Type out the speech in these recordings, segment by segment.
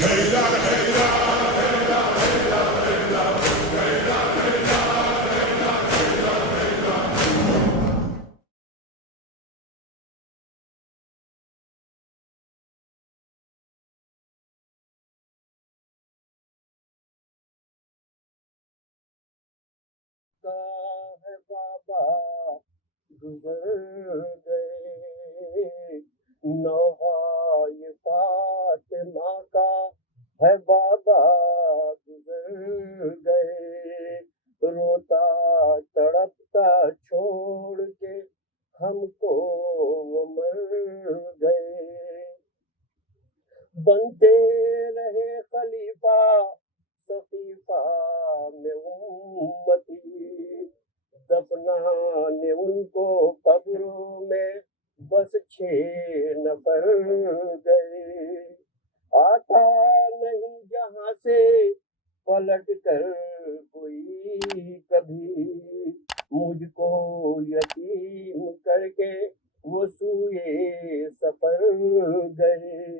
ہے بابا گزر گئے، نوحہ فاطمہ کا ہے بابا گزر گئے، روتا تڑپتا چھوڑ کے ہم کو وہ مر گئے، بنتے رہے خلیفہ صفیفہ میں امتی، دفنانے ان کو قبروں میں بس 6 نفر گئے، آتا نہیں جہاں سے پلٹ کر کوئی کبھی، مجھ کو یتیم کر کے وہ سوئے سفر گئے،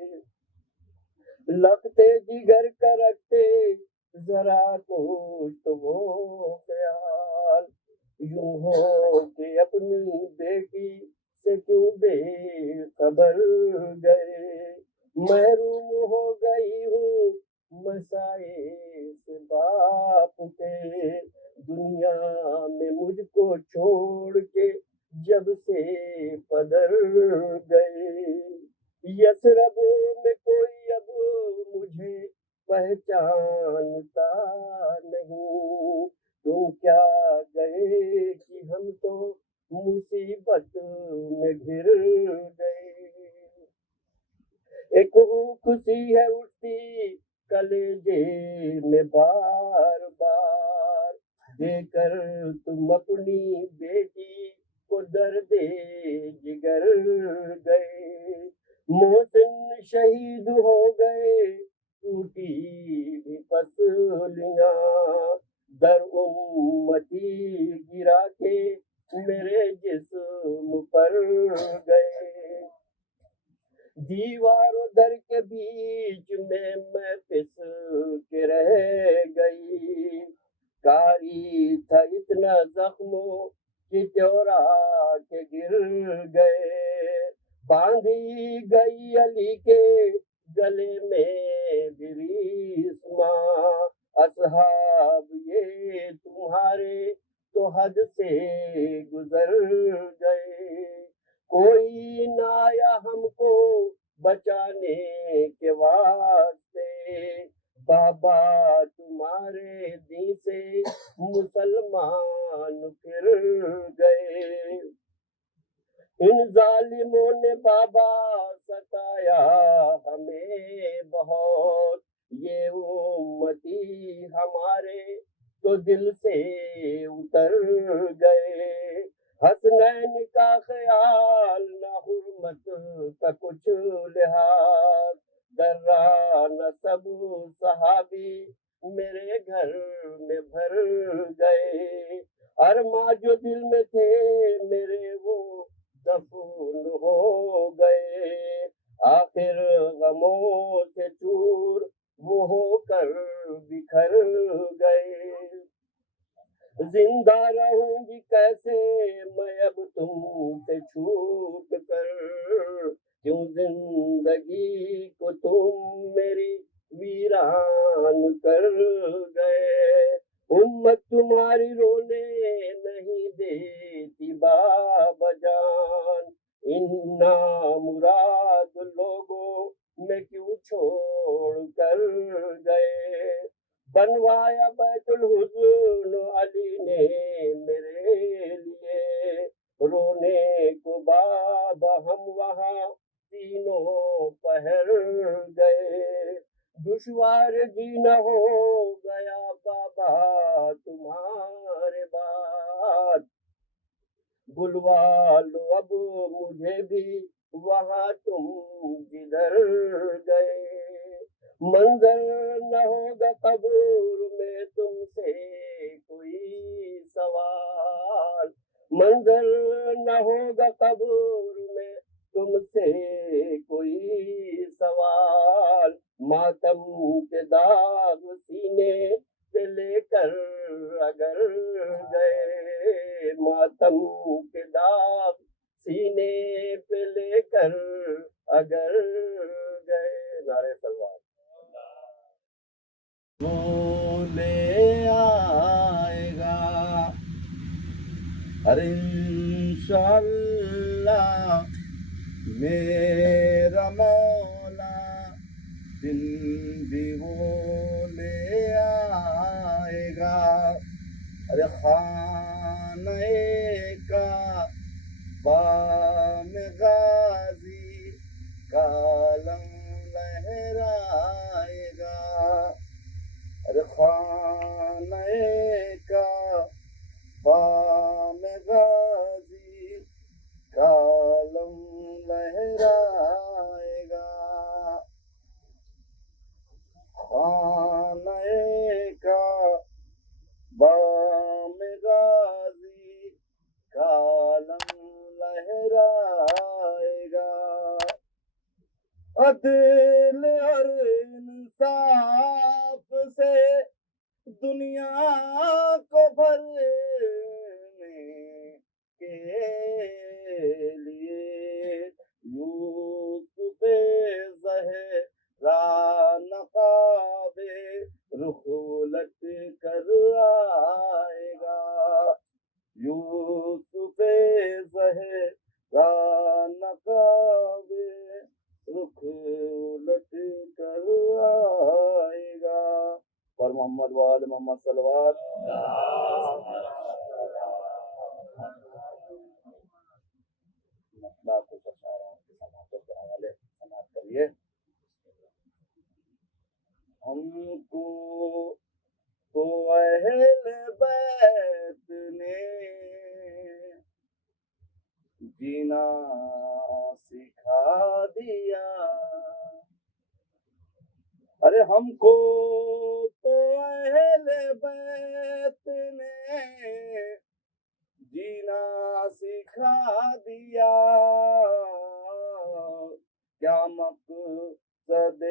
لگتے جگر کا رکھتے ذرا کچھ تو وہ خیال، یوں ہو کہ اپنی بیٹی سے کیوں بے خبر گئے، محروم ہو گئی ہوں مسائے سے باپ کے، دنیا میں مجھ کو چھوڑ کے جب سے پدر گئے، یثرب میں کوئی اب مجھے پہچانتا نہیں، تم کیا گئے کہ ہم تو مصیبت میں گر گئے، ایک ہوک سی ہے اٹھتی کلیجے میں بار بار، دے کر تم اپنی بیٹی کو درد جگر گئے، محسن شہید ہو گئے ٹوٹی بھی پسلیاں، در امتی گرا کے میرے جسم پر گئے، دیوار و در کے بیچ میں پس کے رہ گئی، کاری تھا اتنا زخموں کہ چورا کے گر گئے، باندھی گئی علی کے گلے میں بریسما، اصحاب یہ تمہارے تو حد سے گزر گئے، کوئی نہ آیا ہم کو بچانے کے واسطے، بابا تمہارے دین سے مسلمان پھر گئے، ان ظالموں نے بابا ستایا ہمیں بہت، یہ امتی ہمارے تو دل سے اتر گئے، حسنین کا خیال نہ حرمت کا کچھ لحاظ، درا نہ سب صحابی میرے گھر میں بھر گئے، ارماں جو دل میں تھے میرے وہ دفن ہو گئے، آخر غموں سے چور وہ ہو کر بکھر گئے، زندہ رہوں گی کیسے میں اب تم سے چھوٹ کر، کیوں زندگی کو تم میری ویران کر گئے، امت تمہاری رونے نہیں دیتی بابا جان، ان نامراد لوگوں میں کیوں چھوڑ کر گئے، بنوایا بیت الحزن علی نے میرے لیے، رونے کو بابا ہم وہاں تینوں پہر گئے، دشوار جینا ہو گیا بابا تمہارے بعد، بلوا لو اب مجھے بھی وہاں تم جدھر گئے، منظر نہ ہوگا قبر میں تم سے کوئی سوال، منظر نہ ہوگا قبر میں تم سے کوئی سوال، ماتم کے داغ سینے پہ لے کر اگر گئے، ماتم کے داغ سینے پہ لے کر اگر گئے. نعرہ سلوات. وہ لے آئے گا ارے انشاءاللہ میرا مولا، دن بھی وہ لے آئے گا. ارے خانہ کعبہ میں غازی کا علم لہرائے گا. ارے خانہ کعبہ میں غازی کا علم لہرائے گا. خانہ کعبہ میں غازی کا علم لہرائے گا. عدل اور انصاف سے دنیا کو بھرنے کے لیے یوسف زہرا نقاب رخ الٹ کر آئے گا. یوسف زہرا نقاب رخ الٹ کر آئے گا. پر محمد وآل محمد صلوات. ہم کو تو اہل بیت نے جینا سکھا دیا. ارے ہم کو تو اہل بیت نے جینا سکھا دیا. کیا مقصد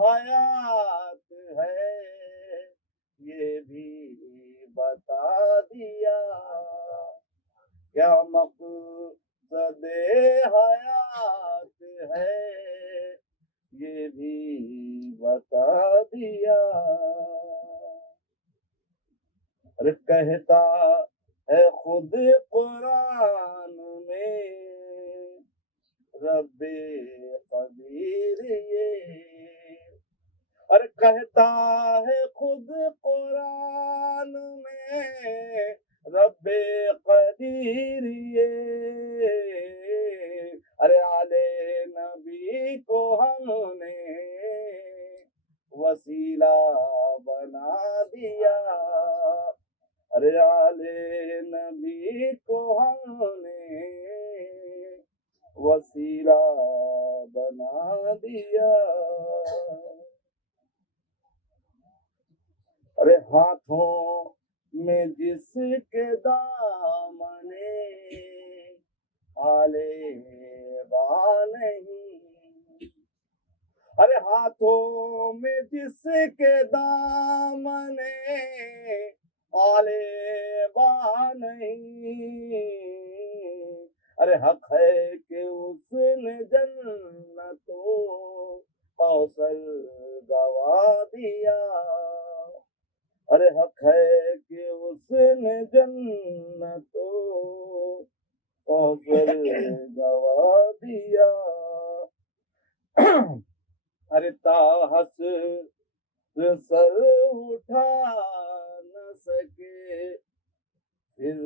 حیات ہے یہ بھی بتا دیا. کیا مقصد حیات ہے یہ بھی بتا دیا. ارے کہتا ہے خود قرآن میں رب قدیر یہ. ارے کہتا ہے خود قرآن میں رب قدیر یہ. ارے آل نبی کو ہم نے وسیلہ بنا دیا. ارے آل نبی کو ہم نے وسیلہ بنا دیا. ارے ہاتھوں میں جس کے دامنے آلے با نہیں. ارے ہاتھوں میں جس کے دامنے آلے با نہیں. ارے حق ہے کہ اس نے جنت و کوثر گوا دیا. ارے حق ہے کہ اس نے جنت و کوثر گوا دیا. ارے تاحسر سر اٹھا نہ سکے پھر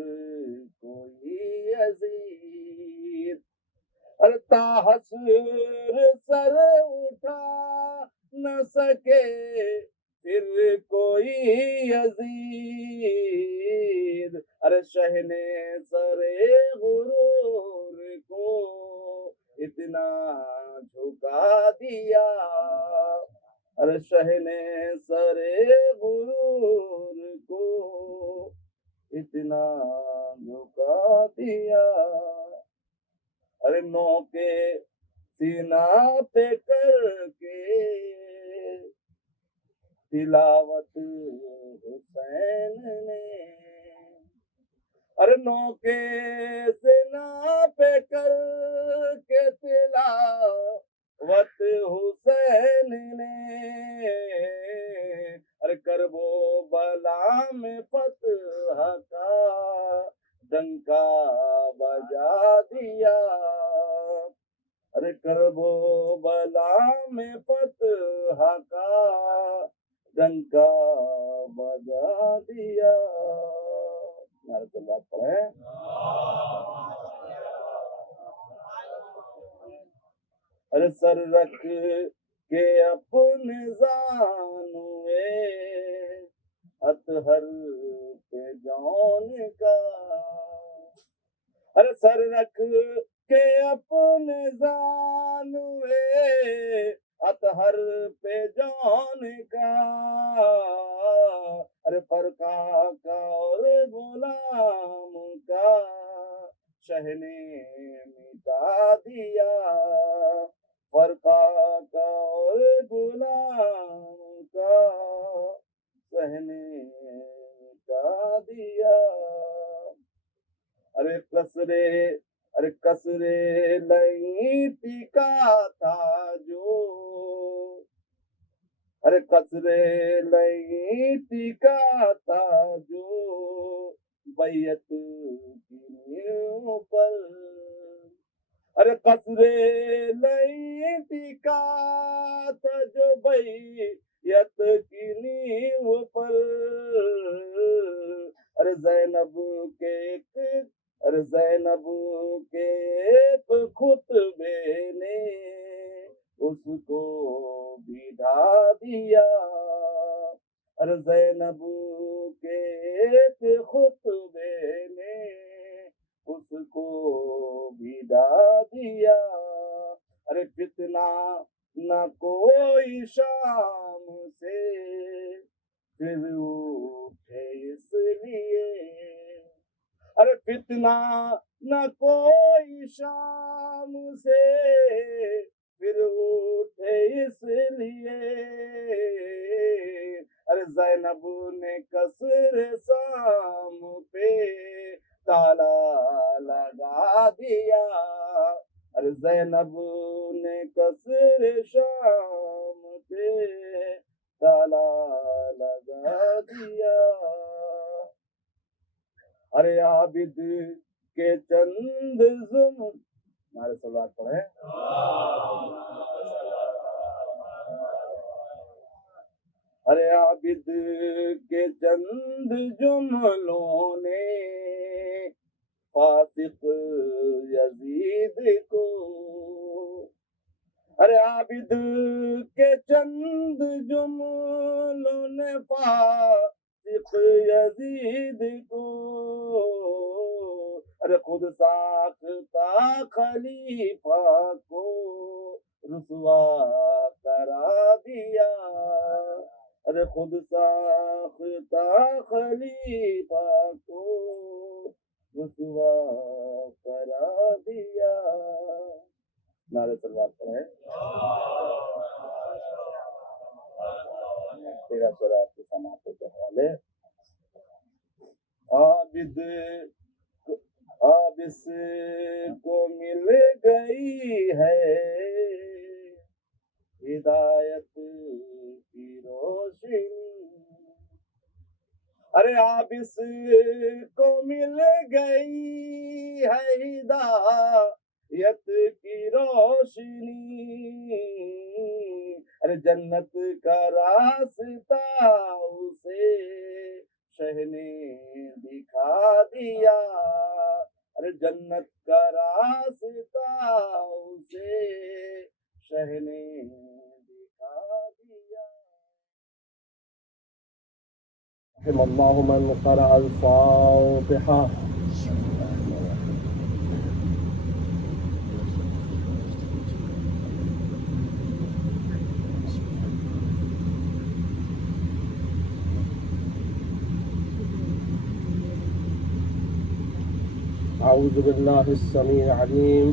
کوئی عزیز. ارے تاحسر سر اٹھا نہ سکے پھر کوئی عزیز. ارے شہنے سرے غرور کو اتنا جھکا دیا. ارے شہنے سرے غرور کو اتنا جھکا دیا. ارے نو کے سینہ پہ کر کے تلاوت حسین نے، ارے نو کے سینہ پہ کر کے تلاوت حسین نے، ارے کربو بلا میں فتح کا ڈنکا بجا دیا، ارے کربو بلا میں فتح کا ڈنکا بجا دیا۔ نعرہ تکبیر پڑھیں۔ ارے سر رکھ کے اپنے زانوے اطہر پہ جان کا، ارے سر رکھ کے اپنے زانوے اطہر پہ جان کا، ارے فرقہ کا اور غلام کا شہ نے مٹا دیا، فرقہ کا اور غلام کا شہ نے مٹا دیا، ارے کسرے لعیتی کا تھا جو، ارے کسرے لعیتی کا تھا جو بیعت کی نیو پر، ارے کسرے لعیتی کا تھا جو بیعت کی نیو پر، ارے زینب کے ایک خطبے نے اس کو بھی ڈھا دیا، ارے زینب کے ایک خطبے نے اس کو بھی ڈھا دیا، ارے فتنہ نہ کوئی شام سے پھر اٹھے اس لیے، ارے فتنہ نہ کوئی شام سے پھر اٹھے اس لیے، ارے زینب نے قصر شام پہ تالا لگا دیا، ارے زینب نے قصر شام پہ تالا لگا دیا، ارے عابد کے چند ہمارے صلوات پڑھیں۔ ارے عابد کے چند جملوں نے فاسق یزید کو، ارے عابد کے چند جملوں نے فاسق یزید کو، ارے خود ساختہ خلیفہ کو رسوا کرا دیا، ارے خود ساختہ خلیفہ کو رسوا کرا دیا۔ نعرہ تکبیر پڑھیں۔ تیرا شراب کے سماعت کے حوالے۔ عابس کو مل گئی ہے ہدایت کی روشنی، ارے عابس کو مل گئی ہے ہدایت کی روشنی، ارے جنت کا راستہ اسے شہ نے دکھا دیا، ارے جنت کا راستہ اسے شہ نے دکھا دیا۔ رحم اللہ من قرأ الفاتحہ۔ أعوذ بالله السميع العليم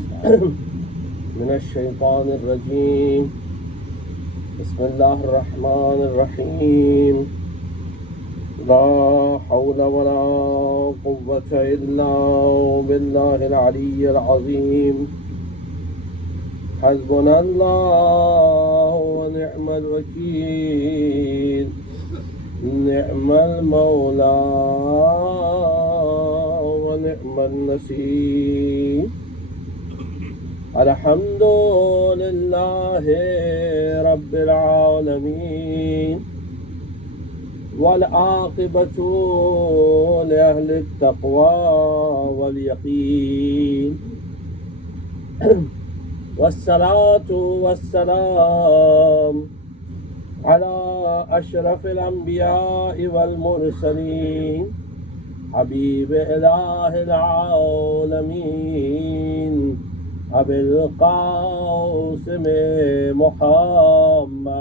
من الشيطان الرجيم. بسم الله الرحمن الرحيم. لا حول ولا قوة إلا بالله العلي العظيم. حسبنا الله ونعم الوكيل. نعم المولى ونعم النصير. الحمد لله رب العالمين والعاقبة لأهل التقوى واليقين. والصلاة والسلام على أشرف الأنبياء والمرسلين حبيب إله العالمين أبي القاسم محمد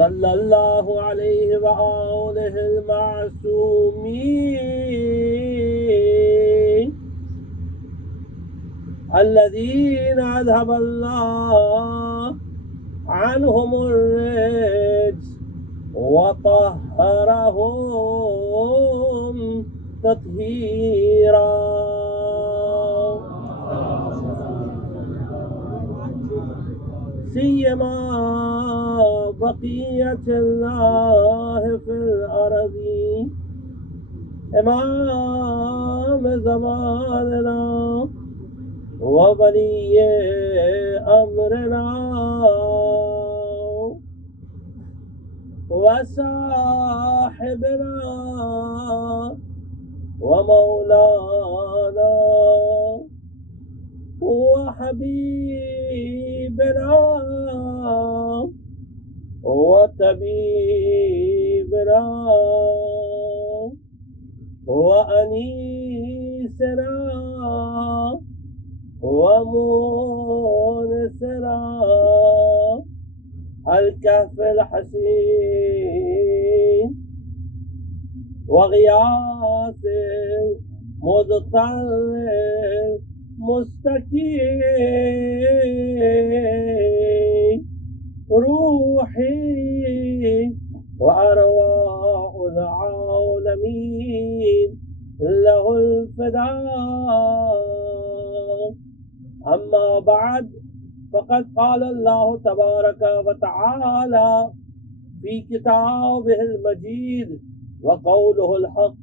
صلى الله عليه وآله المعصومين الذين أذهب الله عنهم الرجس وطهرهم تطهيرا. سيما بقية الله في الأرض إمام زماننا وولي أمرنا وصاحبنا ومولانا وحبيبنا وطبيبنا وأنيسنا ومونسنا الكهف الحسين وغياث المضطر مستكين روحي وأرواح العالمين له الفداء. أما بعد فقد قال الله تبارك وتعالى في كتابه المجيد وقوله الحق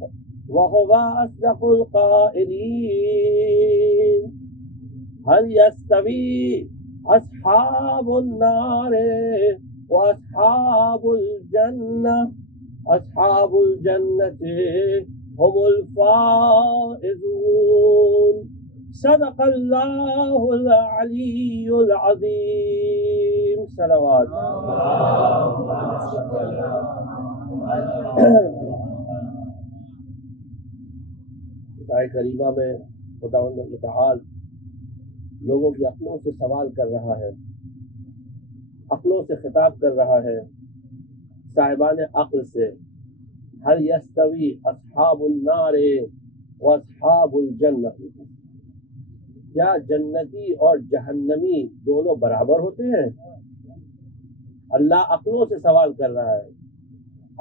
وهو أصدق القائلين. هل يستوي أصحاب النار وأصحاب الجنة؟ أصحاب الجنة هم الفائزون. صدق الله العلي العظيم. صلوات. آیہ کریمہ میں خداوند متعال لوگوں کی عقلوں سے سوال کر رہا ہے، عقلوں سے خطاب کر رہا ہے، صاحبان عقل سے. هل يستوي اصحاب النار واصحاب الجنہ؟ کیا جنتی اور جہنمی دونوں برابر ہوتے ہیں؟ اللہ عقلوں سے سوال کر رہا ہے.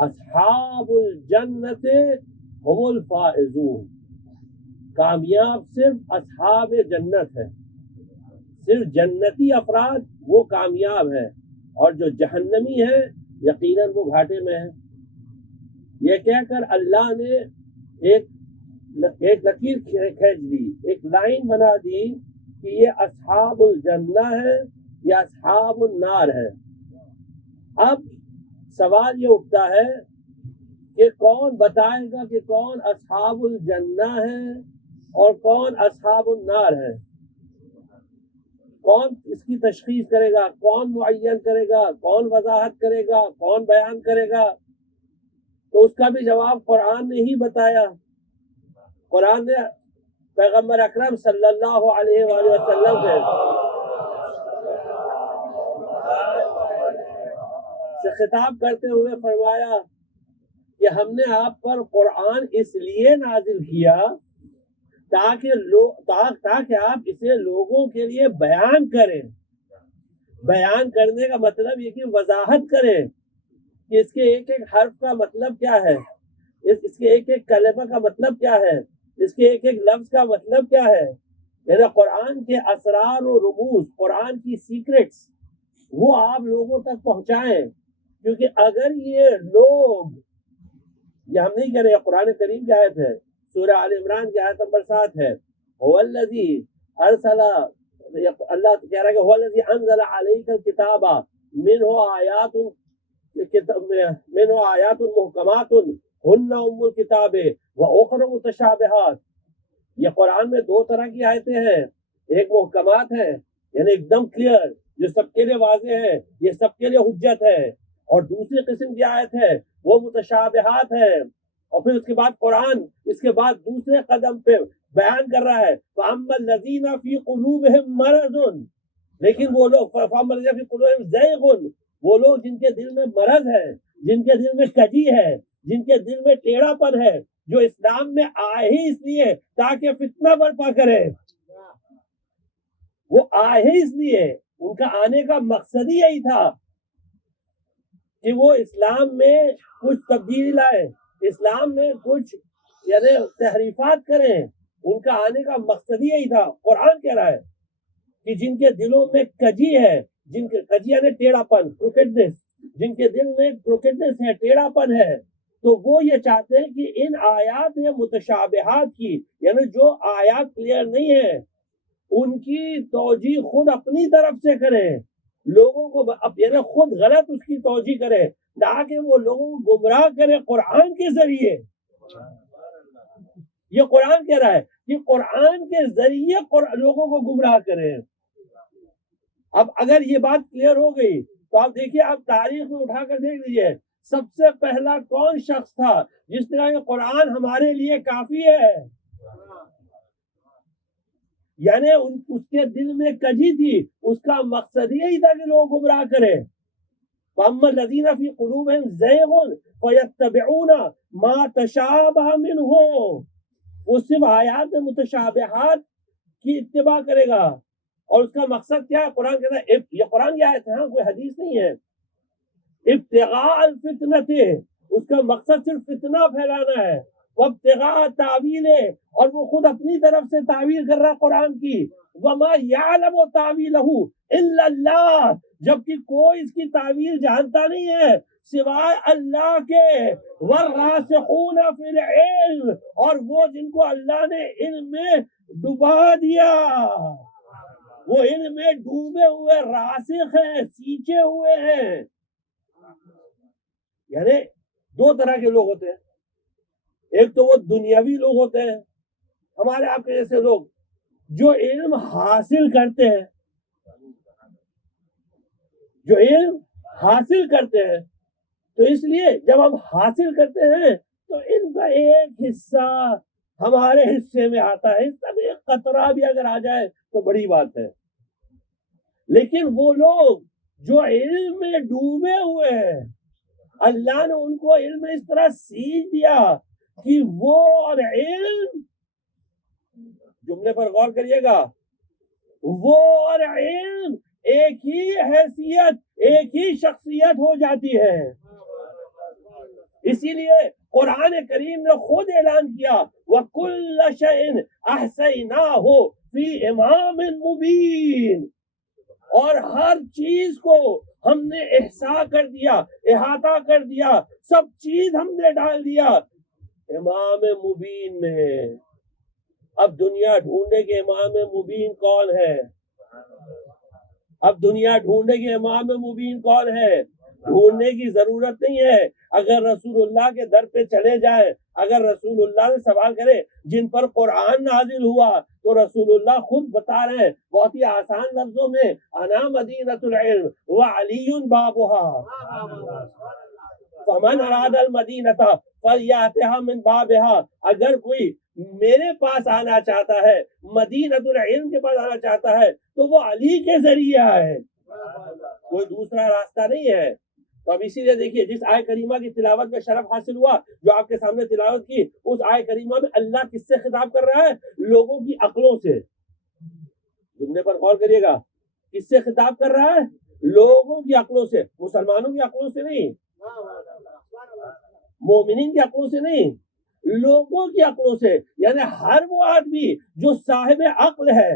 اصحاب الجنت هم الفائزون. کامیاب صرف اصحاب جنت ہیں، صرف جنتی افراد وہ کامیاب ہیں، اور جو جہنمی ہیں یقیناً وہ گھاٹے میں ہیں. یہ کہہ کر اللہ نے ایک لکیر کھینچ دی، ایک لائن بنا دی کہ یہ اصحاب الجنہ ہے، یہ اصحاب النار ہے. اب سوال یہ اٹھتا ہے کہ کون بتائے گا کہ کون اصحاب الجنہ ہے اور کون اصحاب النار ہے؟ کون اس کی تشخیص کرے گا؟ کون معین کرے گا؟ کون وضاحت کرے گا؟ کون بیان کرے گا؟ تو اس کا بھی جواب قرآن نے ہی بتایا. قرآن نے پیغمبر اکرم صلی اللہ علیہ وآلہ وسلم سے خطاب کرتے ہوئے فرمایا کہ ہم نے آپ پر قرآن اس لیے نازل کیا تاکہ آپ اسے لوگوں کے لیے بیان کریں. بیان کرنے کا مطلب یہ کہ وضاحت کریں کہ اس کے ایک ایک حرف کا مطلب کیا ہے, اس کے ایک ایک کلمہ کا مطلب کیا ہے, اس کے ایک ایک لفظ کا مطلب کیا ہے. یعنی قرآن کے اسرار و رموز, قرآن کی سیکرٹس, وہ آپ لوگوں تک پہنچائیں. کیونکہ اگر یہ لوگ, یہ ہم نہیں کہہ رہے, قرآن کریم کی آیت ہے, سورہ آل عمران کی آیت نمبر 7 ہے, هو الذی ارسل, اللہ کہہ رہا ہے کہ هو الذی انزل علیک الکتاب منہ آیات محکمات ہن ام الکتاب واخر متشابہات. یہ قرآن میں دو طرح کی آیتیں ہیں, ایک محکمات ہیں یعنی ایک دم کلیئر, جو سب کے لیے واضح ہے, یہ سب کے لیے حجت ہے, اور دوسری قسم کی آیت ہے وہ متشابہات ہے. اور پھر اس کے بعد قرآن اس کے بعد دوسرے قدم پہ بیان کر رہا ہے فَأَمَّا الَّذِينَ فِي قُلُوبِهِم مَرَضٌ, لیکن وہ لوگ فَأَمَّا الَّذِينَ فِي قُلُوبِهِم زَيْغٌ, وہ لوگ جن کے دل میں مرض ہے, جن کے دل میں کجی ہے, جن کے دل میں ٹیڑھا پن ہے, جو اسلام میں آئے ہی اس لیے تاکہ فتنہ برپا کرے. وہ آئے ہی اس لیے, ان کا آنے کا مقصد ہی یہی تھا کہ وہ اسلام میں کچھ تبدیلی لائے, اسلام میں کچھ یعنی تحریفات کریں. ان کا آنے کا مقصد ہی یہی تھا. قرآن کہہ رہا ہے کہ جن کے دلوں میں کجی ہے, جن کے کجی یعنی ٹیڑھا پن, کروکیڈنس, جن کے دل میں کروکیڈنس ہے, ٹیڑھا پن ہے, تو وہ یہ چاہتے ہیں کہ ان آیات متشابہات کی, یعنی جو آیات کلیئر نہیں ہے ان کی توجیہ خود اپنی طرف سے کریں, لوگوں کو یعنی خود غلط اس کی توجیہ کریں تاکہ وہ لوگوں کو گمراہ کرے قرآن کے ذریعے. یہ قرآن کہہ رہا ہے کہ قرآن کے ذریعے لوگوں کو گمراہ کریں. اب اگر یہ بات کلیئر ہو گئی تو آپ دیکھیے, آپ تاریخ میں اٹھا کر دیکھ لیجیے, سب سے پہلا کون شخص تھا جس نے کہا قرآن ہمارے لیے کافی ہے. یعنی اس کے دل میں کجی تھی, اس کا مقصد یہی تھا کہ لوگ گمراہ کرے. فَأَمَّا الَّذِينَ فِي قُلُوبِهِمْ زَيْغٌ فَيَتَّبِعُونَ مَا تَشَابَهَ مِنْهُ, وہ صرف آیات متشابہات کی اتباع کرے گا. اور اس کا مقصد کیا ہے؟ قرآن کہتا ہے, یہ قرآن کی آیت ہے, کوئی حدیث نہیں ہے, ابتغاء الفتنۃ, اس کا مقصد صرف فتنہ پھیلانا ہے. وابتغاء تعویل, اور وہ خود اپنی طرف سے تعویل کر رہا قرآن کی. وما یعلم تعویلہ الا اللہ, جبکہ کوئی اس کی تعویل جانتا نہیں ہے سوائے اللہ کے. والراسخون فی العلم, اور وہ جن کو اللہ نے علم میں ڈبا دیا, وہ علم میں ڈوبے ہوئے راسخ ہیں, سیچے ہوئے ہیں. یعنی دو طرح کے لوگ ہوتے ہیں, ایک تو وہ دنیاوی لوگ ہوتے ہیں, ہمارے آپ کے جیسے لوگ جو علم حاصل کرتے ہیں, جو علم حاصل کرتے ہیں, تو اس لیے جب ہم حاصل کرتے ہیں تو علم کا ایک حصہ ہمارے حصے میں آتا ہے, اس طرح ایک قطرہ بھی اگر آ جائے تو بڑی بات ہے. لیکن وہ لوگ جو علم میں ڈوبے ہوئے ہیں, اللہ نے ان کو علم اس طرح سیچ دیا کہ وہ اور علم, جملے پر غور کریے گا, وہ اور علم ایک ہی حیثیت, ایک ہی شخصیت ہو جاتی ہے. اسی لیے قرآن کریم نے خود اعلان کیا وَكُلَّ شَيْءٍ أَحْصَيْنَاهُ فِي إِمَامٍ مُبِينٍ, اور ہر چیز کو ہم نے احصا کر دیا, احاطہ کر دیا, سب چیز ہم نے ڈال دیا امام مبین میں. اب دنیا ڈھونڈے کہ امام مبین کون ہے, اب دنیا ڈھونڈے کہ امام مبین کون ہے. ڈھونڈنے کی ضرورت نہیں ہے. اگر رسول اللہ کے در پہ چلے جائیں, اگر رسول اللہ سے سوال کرے جن پر قرآن نازل ہوا, تو رسول اللہ خود بتا رہے ہیں بہت ہی آسان لفظوں میں, انا مدینۃ العلم وعلی بابها فمن اراد المدینۃ فلیأتها من بابها. اگر کوئی میرے پاس آنا چاہتا ہے, مدینۃ العلم کے پاس آنا چاہتا ہے, تو وہ علی کے ذریعے آئے, کوئی دوسرا راستہ نہیں ہے. تو اب اسی لیے دیکھیے جس آئے کریمہ کی تلاوت میں شرف حاصل ہوا جو آپ کے سامنے تلاوت کی، اس آئے کریمہ میں اللہ کس سے خطاب کر رہا ہے؟ لوگوں کی عقلوں سے. جملے پر غور کریے گا، کس سے خطاب کر رہا ہے؟ لوگوں کی عقلوں سے، مسلمانوں کی عقلوں سے نہیں، مومنین کی عقلوں سے نہیں، لوگوں کی عقلوں سے. یعنی ہر وہ آدمی جو صاحب عقل ہے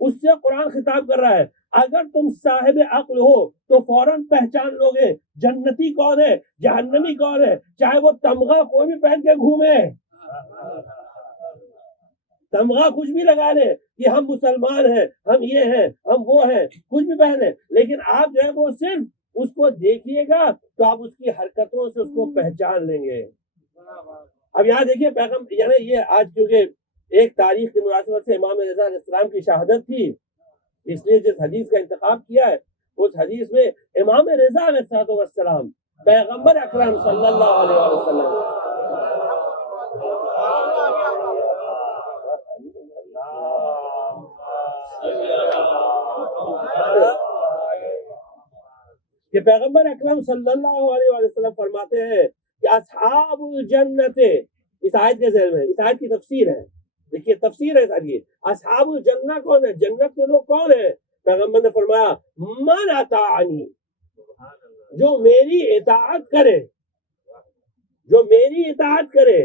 اس سے قرآن خطاب کر رہا ہے. اگر تم صاحب عقل ہو تو فوراً پہچان لو گے جنتی کون ہے، جہنمی کون ہے، چاہے وہ تمغہ کوئی بھی پہن کے گھومے، تمغہ کچھ بھی لگا لے کہ ہم مسلمان ہیں، ہم یہ ہیں، ہم وہ ہیں، کچھ بھی پہنے، لیکن آپ جو ہے وہ صرف اس کو دیکھیے گا تو آپ اس کی حرکتوں سے اس کو پہچان لیں گے. اب یہاں دیکھیے پیغمبر، یعنی یہ آج کیونکہ ایک تاریخ کی مناسبت سے امام رضا علیہ السلام کی شہادت تھی، اس لیے جس حدیث کا انتخاب کیا ہے اس حدیث میں امام رضا علیہ السلام پیغمبر اکرم صلی اللہ علیہ وسلم کہ پیغمبر اکرم صلی اللہ علیہ وسلم فرماتے ہیں کہ اصحاب الجنت، اس آیت کے ذیل میں، اس آیت کی تفسیر ہے، دیکھیے تفسیر ہے ساری. اصحاب الجنہ کون ہے؟ جنت کے لوگ کون ہیں؟ پیغمبر نے فرمایا من اطاعنی، جو میری اطاعت کرے، جو میری اطاعت کرے،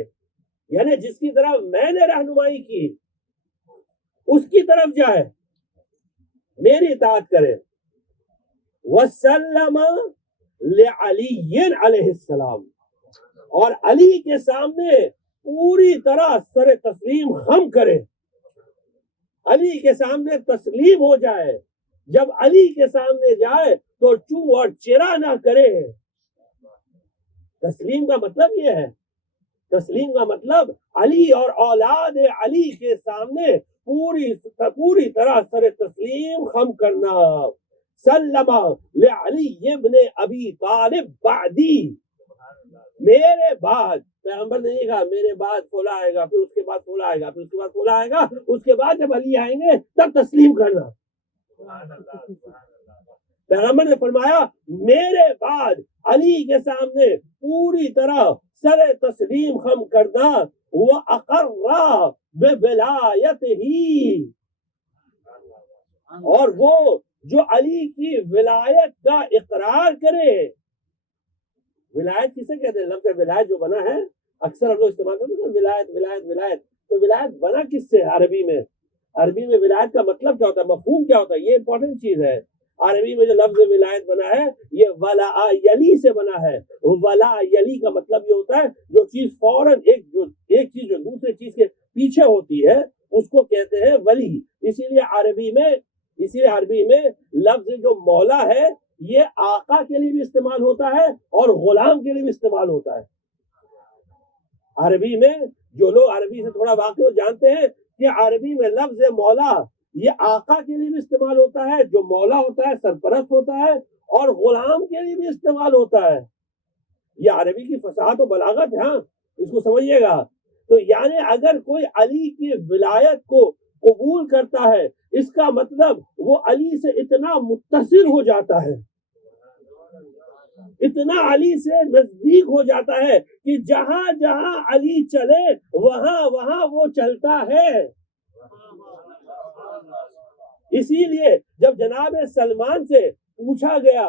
یعنی جس کی طرف میں نے رہنمائی کی اس کی طرف جائے، میری اطاعت کرے. وسلم لعلی علیہ السلام، اور علی کے سامنے پوری طرح سر تسلیم خم کرے، علی کے سامنے تسلیم ہو جائے. جب علی کے سامنے جائے تو چو اور چرا نہ کرے. تسلیم کا مطلب یہ ہے، تسلیم کا مطلب علی اور اولاد علی کے سامنے پوری طرح سر تسلیم خم کرنا. سلم لعلی ابن ابی طالب بعدی، میرے بعد، پیغمبر نے کہا میرے بعد فلاں آئے گا، پھر اس کے بعد فلاں آئے گا، پھر اس کے بعد فلاں آئے گا، اس کے بعد جب علی آئیں گے تب تسلیم کرنا. پیغمبر نے فرمایا میرے بعد علی کے سامنے پوری طرح سر تسلیم خم کرنا. وہ اقرّ بولایت ہی، اور وہ جو علی کی ولایت کا اقرار کرے. ولایت کسے کہتے ہیں؟ لفظ ولایت جو بنا ہے اکثر ہم لوگ استعمال کرتے ہیں ولایت ولایت ولایت، تو ولایت بنا کس سے؟ عربی میں، عربی میں ولایت کا مطلب کیا ہوتا ہے، مفہوم کیا ہوتا ہے، یہ امپورٹنٹ چیز ہے. عربی میں جو لفظ ولایت بنا ہے یہ ولا یلی سے بنا ہے. ولا یلی کا مطلب یہ ہوتا ہے جو چیز فوراً ایک چیز جو دوسرے چیز کے پیچھے ہوتی ہے اس کو کہتے ہیں ولی. اسی لیے عربی میں لفظ جو مولا ہے یہ آقا کے لیے بھی استعمال ہوتا ہے اور غلام کے لیے بھی استعمال ہوتا ہے. عربی میں جو لوگ عربی سے تھوڑا واقف جانتے ہیں کہ عربی میں لفظ مولا یہ آقا کے لیے بھی استعمال ہوتا ہے، جو مولا ہوتا ہے سرپرست ہوتا ہے، اور غلام کے لیے بھی استعمال ہوتا ہے. یہ عربی کی فصاحت و بلاغت ہے، ہاں اس کو سمجھیے گا. تو یعنی اگر کوئی علی کی ولایت کو قبول کرتا ہے اس کا مطلب وہ علی سے اتنا متصل ہو جاتا ہے، اتنا علی سے نزدیک ہو جاتا ہے کہ جہاں جہاں علی چلے وہاں وہاں وہ چلتا ہے. اسی لیے جب جناب سلمان سے پوچھا گیا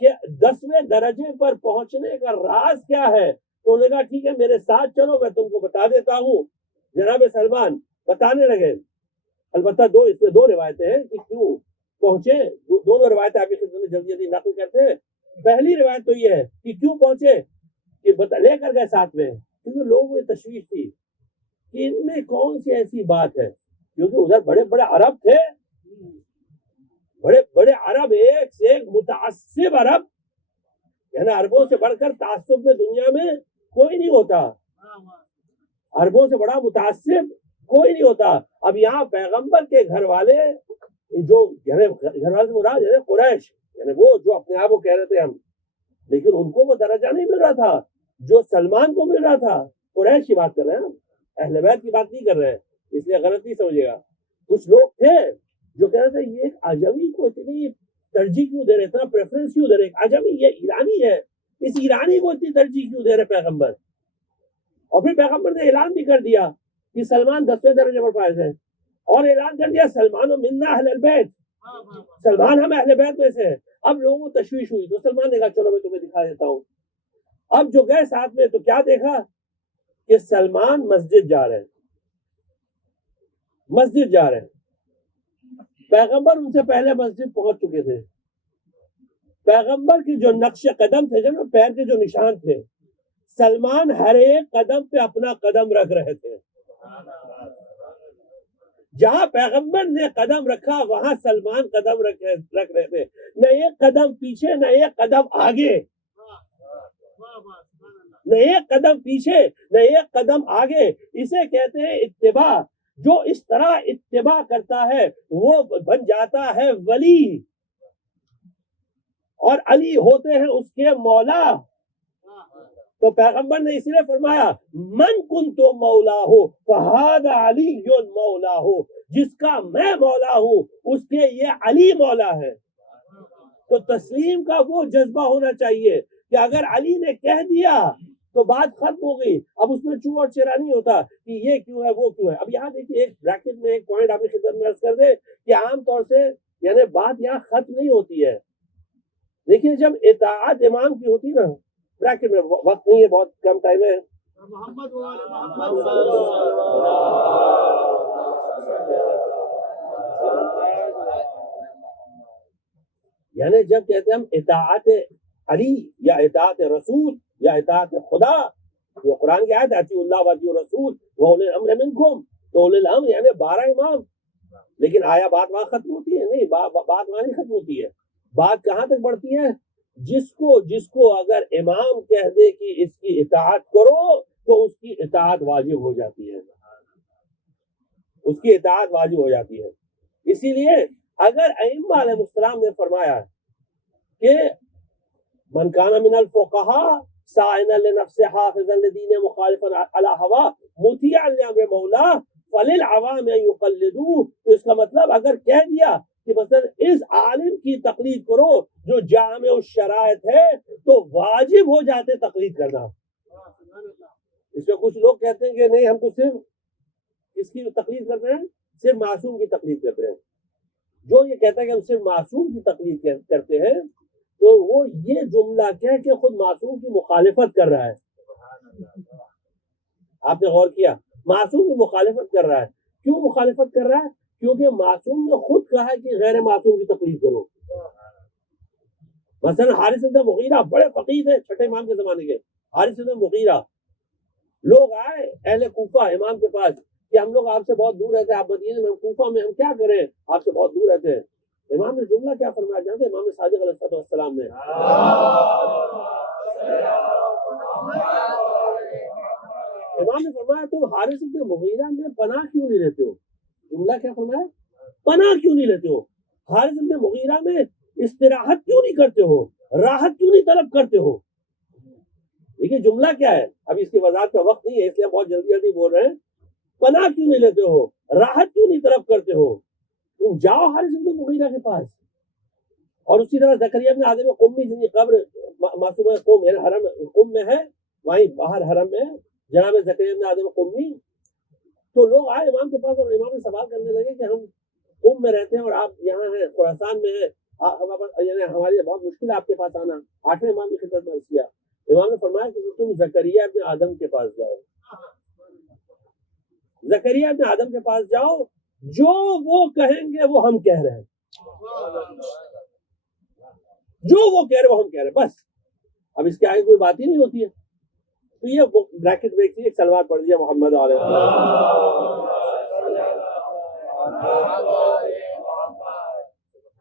کہ 10ویں درجے پر پہنچنے کا راز کیا ہے تو انہوں نے کہا ٹھیک ہے میرے ساتھ چلو میں تم کو بتا دیتا ہوں. جناب سلمان بتانے لگے. البتہ اس میں دو روایتیں ہیں کہ کیوں پہنچے، دونوں روایتیں آپ کی خدمت میں جلدی جلدی نقل کرتے ہیں. پہلی روایت تو یہ ہے کہ کیوں پہنچے کہ لے کر گئے ساتھ میں، کیونکہ لوگوں کو تشویش تھی کہ ان میں کون سی ایسی بات ہے، کیونکہ ادھر بڑے بڑے عرب تھے، بڑے بڑے عرب، ایک سے ایک متعصب عرب، یعنی عربوں سے بڑھ کر تعصب میں دنیا میں کوئی نہیں ہوتا، عربوں سے بڑا متعصب کوئی نہیں ہوتا. اب یہاں پیغمبر کے گھر والے جو یعنی گھر والے سے مراد یعنی قریش، یعنی وہ جو اپنے آپ کو کہہ رہے تھے ہم، لیکن ان کو وہ درجہ نہیں مل رہا تھا جو سلمان کو مل رہا تھا. قریش کی بات کر رہے ہیں ہم، اہل بیت کی بات نہیں کر رہے ہیں، اس لیے غلط نہیں سمجھے گا. کچھ لوگ تھے جو کہہ رہے تھے یہ ایک عجمی کو اتنی ترجیح کیوں دے رہے, اتنا پریفرنس کیوں دے رہے؟ عجمی یہ ایرانی ہے, اس ایرانی کو اتنی ترجیح کیوں دے رہے پیغمبر؟ اور پھر پیغمبر نے اعلان بھی کر دیا کہ سلمان 10ویں درجے پر فائز ہے, اور اعلان کر دیا سلمان منا اہل البیت, سلمان ہم اہل بیت میں سے ہیں. اب لوگوں کو تشویش ہوئی تو سلمان نے کہا چلو میں تمہیں دکھا دیتا ہوں. اب جو گئے ساتھ میں تو کیا دیکھا کہ سلمان مسجد جا رہے ہیں, مسجد جا رہے ہیں. پیغمبر ان سے پہلے مسجد پہنچ چکے تھے. پیغمبر کے جو نقش قدم تھے, جو پیر کے جو نشان تھے, سلمان ہر ایک قدم پہ اپنا قدم رکھ رہے تھے. جہاں پیغمبر نے قدم رکھا وہاں سلمان قدم رکھ رہے تھے. نہ ایک قدم پیچھے نہ ایک قدم آگے, نہ ایک قدم پیچھے نہ ایک قدم آگے. اسے کہتے ہیں اتباع. جو اس طرح اتباع کرتا ہے وہ بن جاتا ہے ولی, اور علی ہوتے ہیں اس کے مولا. تو پیغمبر نے اس لیے فرمایا من کنت مولا ہو فہذا علی مولا ہو, جس کا میں مولا ہوں اس کے یہ علی مولا ہے. تو تسلیم کا وہ جذبہ ہونا چاہیے کہ اگر علی نے کہہ دیا تو بات ختم ہو گئی. اب اس میں چو اور چرا نہیں ہوتا کہ یہ کیوں ہے وہ کیوں ہے. اب یہاں دیکھیے ایک بریکٹ میں ایک پوائنٹ آپ کی خدمت میں عرض کر دے کہ عام طور سے یعنی بات یہاں ختم نہیں ہوتی ہے. دیکھیے جب اطاعت امام کی ہوتی نا, بریکٹ میں وقت نہیں ہے, بہت کم ٹائم ہے. یعنی جب کہتے ہیں ہم اطاعت علی یا اطاعت رسول یا اطاعت خدا, جو قرآن کی آیت اطیعوا اللہ واطیعوا الرسول واولی الامر منکم, تو اولی الامر یعنی 12 امام. لیکن آیا بات وہاں ختم ہوتی ہے؟ نہیں, بات وہاں نہیں ختم ہوتی ہے. بات کہاں تک بڑھتی ہے؟ جس کو اگر امام کہہ دے کہ اس کی اطاعت کرو تو اس کی اطاعت واجب ہو جاتی ہے, اس کی اطاعت واجب ہو جاتی ہے. اسی لیے اگر ائمہ علیہ السلام نے فرمایا کہ من کان من الفقہاء سائنا لنفس حافظا لدین مخالفا علی ہوا مطیعا لامر مولا فللعوام ان یقلدوہ, تو اس کا مطلب اگر کہہ دیا کہ مثلا اس عالم کی تقلید کرو جو جامع الشرائط ہے تو واجب ہو جاتے تقلید کرنا. اس میں کچھ لوگ کہتے ہیں کہ نہیں ہم تو صرف اس کی تقلید کرتے ہیں, صرف معصوم کی تقلید کرتے ہیں. جو یہ کہتا ہے کہ ہم صرف معصوم کی تقلید کرتے ہیں تو وہ یہ جملہ کہہ کے خود معصوم کی مخالفت کر رہا ہے. آپ نے غور کیا؟ معصوم کی مخالفت کر رہا ہے. کیوں مخالفت کر رہا ہے؟ کیونکہ معصوم نے خود کہا ہے کہ غیر معصوم کی تقلید کرو. مثلا حارث بن مغیرہ بڑے فقیہ تھے, چھٹے امام کے زمانے کے. حارث بن مغیرہ, لوگ آئے اہل کوفہ امام کے پاس کہ ہم لوگ آپ سے بہت دور رہتے ہیں, آپ مدینے میں, کوفہ میں, ہم کیا کریں, آپ سے بہت دور رہتے ہیں. امام نے جملہ کیا فرمایا جانتے ہیں؟ امام صادق علیہ السلام نے امام نے فرمایا تم حارث بن مغیرہ میں پناہ کیوں نہیں لیتے ہو؟ جملہ کیا فرمایا؟ پناہ کیوں نہیں لیتے ہو؟ حارث بن مغیرہ میں استراحت کیوں نہیں کرتے ہو, راحت کیوں نہیں طلب کرتے ہو؟ دیکھیے جملہ کیا ہے, اب اس کی وضاحت کا وقت نہیں ہے اس لیے بہت جلدی جلدی بول رہے ہیں. پناہ کیوں نہیں لیتے ہو, راحت کیوں نہیں طلب کرتے ہو؟ تم جاؤ حارث بن مغیرہ کے پاس. اور اسی طرح زکریا بن آدم قمی جن کی قبر معصومہ قوم یعنی حرم قم میں ہے, وہیں باہر حرم میں جناب زکریا بن آدم قمی. تو لوگ آئے امام کے پاس اور امام سے سوال کرنے لگے کہ ہم قم میں رہتے ہیں اور آپ یہاں ہیں, خراسان میں ہیں, یعنی ہمارے لیے بہت مشکل ہے آپ کے پاس آنا. 8ویں امام کی خدمت میں کیا. امام نے فرمایا کہ تم زکریا بن آدم کے پاس جاؤ, زکریا بن آدم کے پاس جاؤ, جو وہ کہیں گے وہ ہم کہہ رہے ہیں, جو وہ کہہ رہے وہ ہم کہہ رہے ہیں, بس. اب اس کے آگے کوئی بات ہی نہیں ہوتی ہے. تو یہ بریکٹ میں ایک سلوات پڑھ دیا محمد علیہ.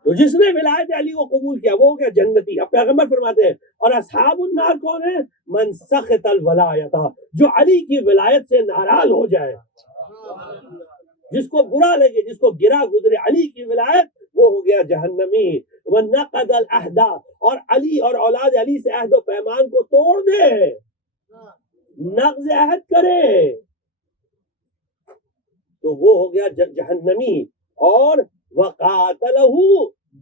تو جس نے ولایت علی کو قبول کیا وہ کیا جنتی. اب پیغمبر فرماتے ہیں اور اصحاب النار کون ہے؟ من سخط الولایت, جو علی کی ولایت سے ناراض ہو جائے, جس کو برا لگے, جس کو گرا گزرے علی کی ولایت, وہ ہو گیا جہنمی. ونقض العہد, اور علی اور اولاد علی سے عہد و پیمان کو توڑ دے, نقض عہد کرے, تو وہ ہو گیا جہنمی. اور وقاتلہ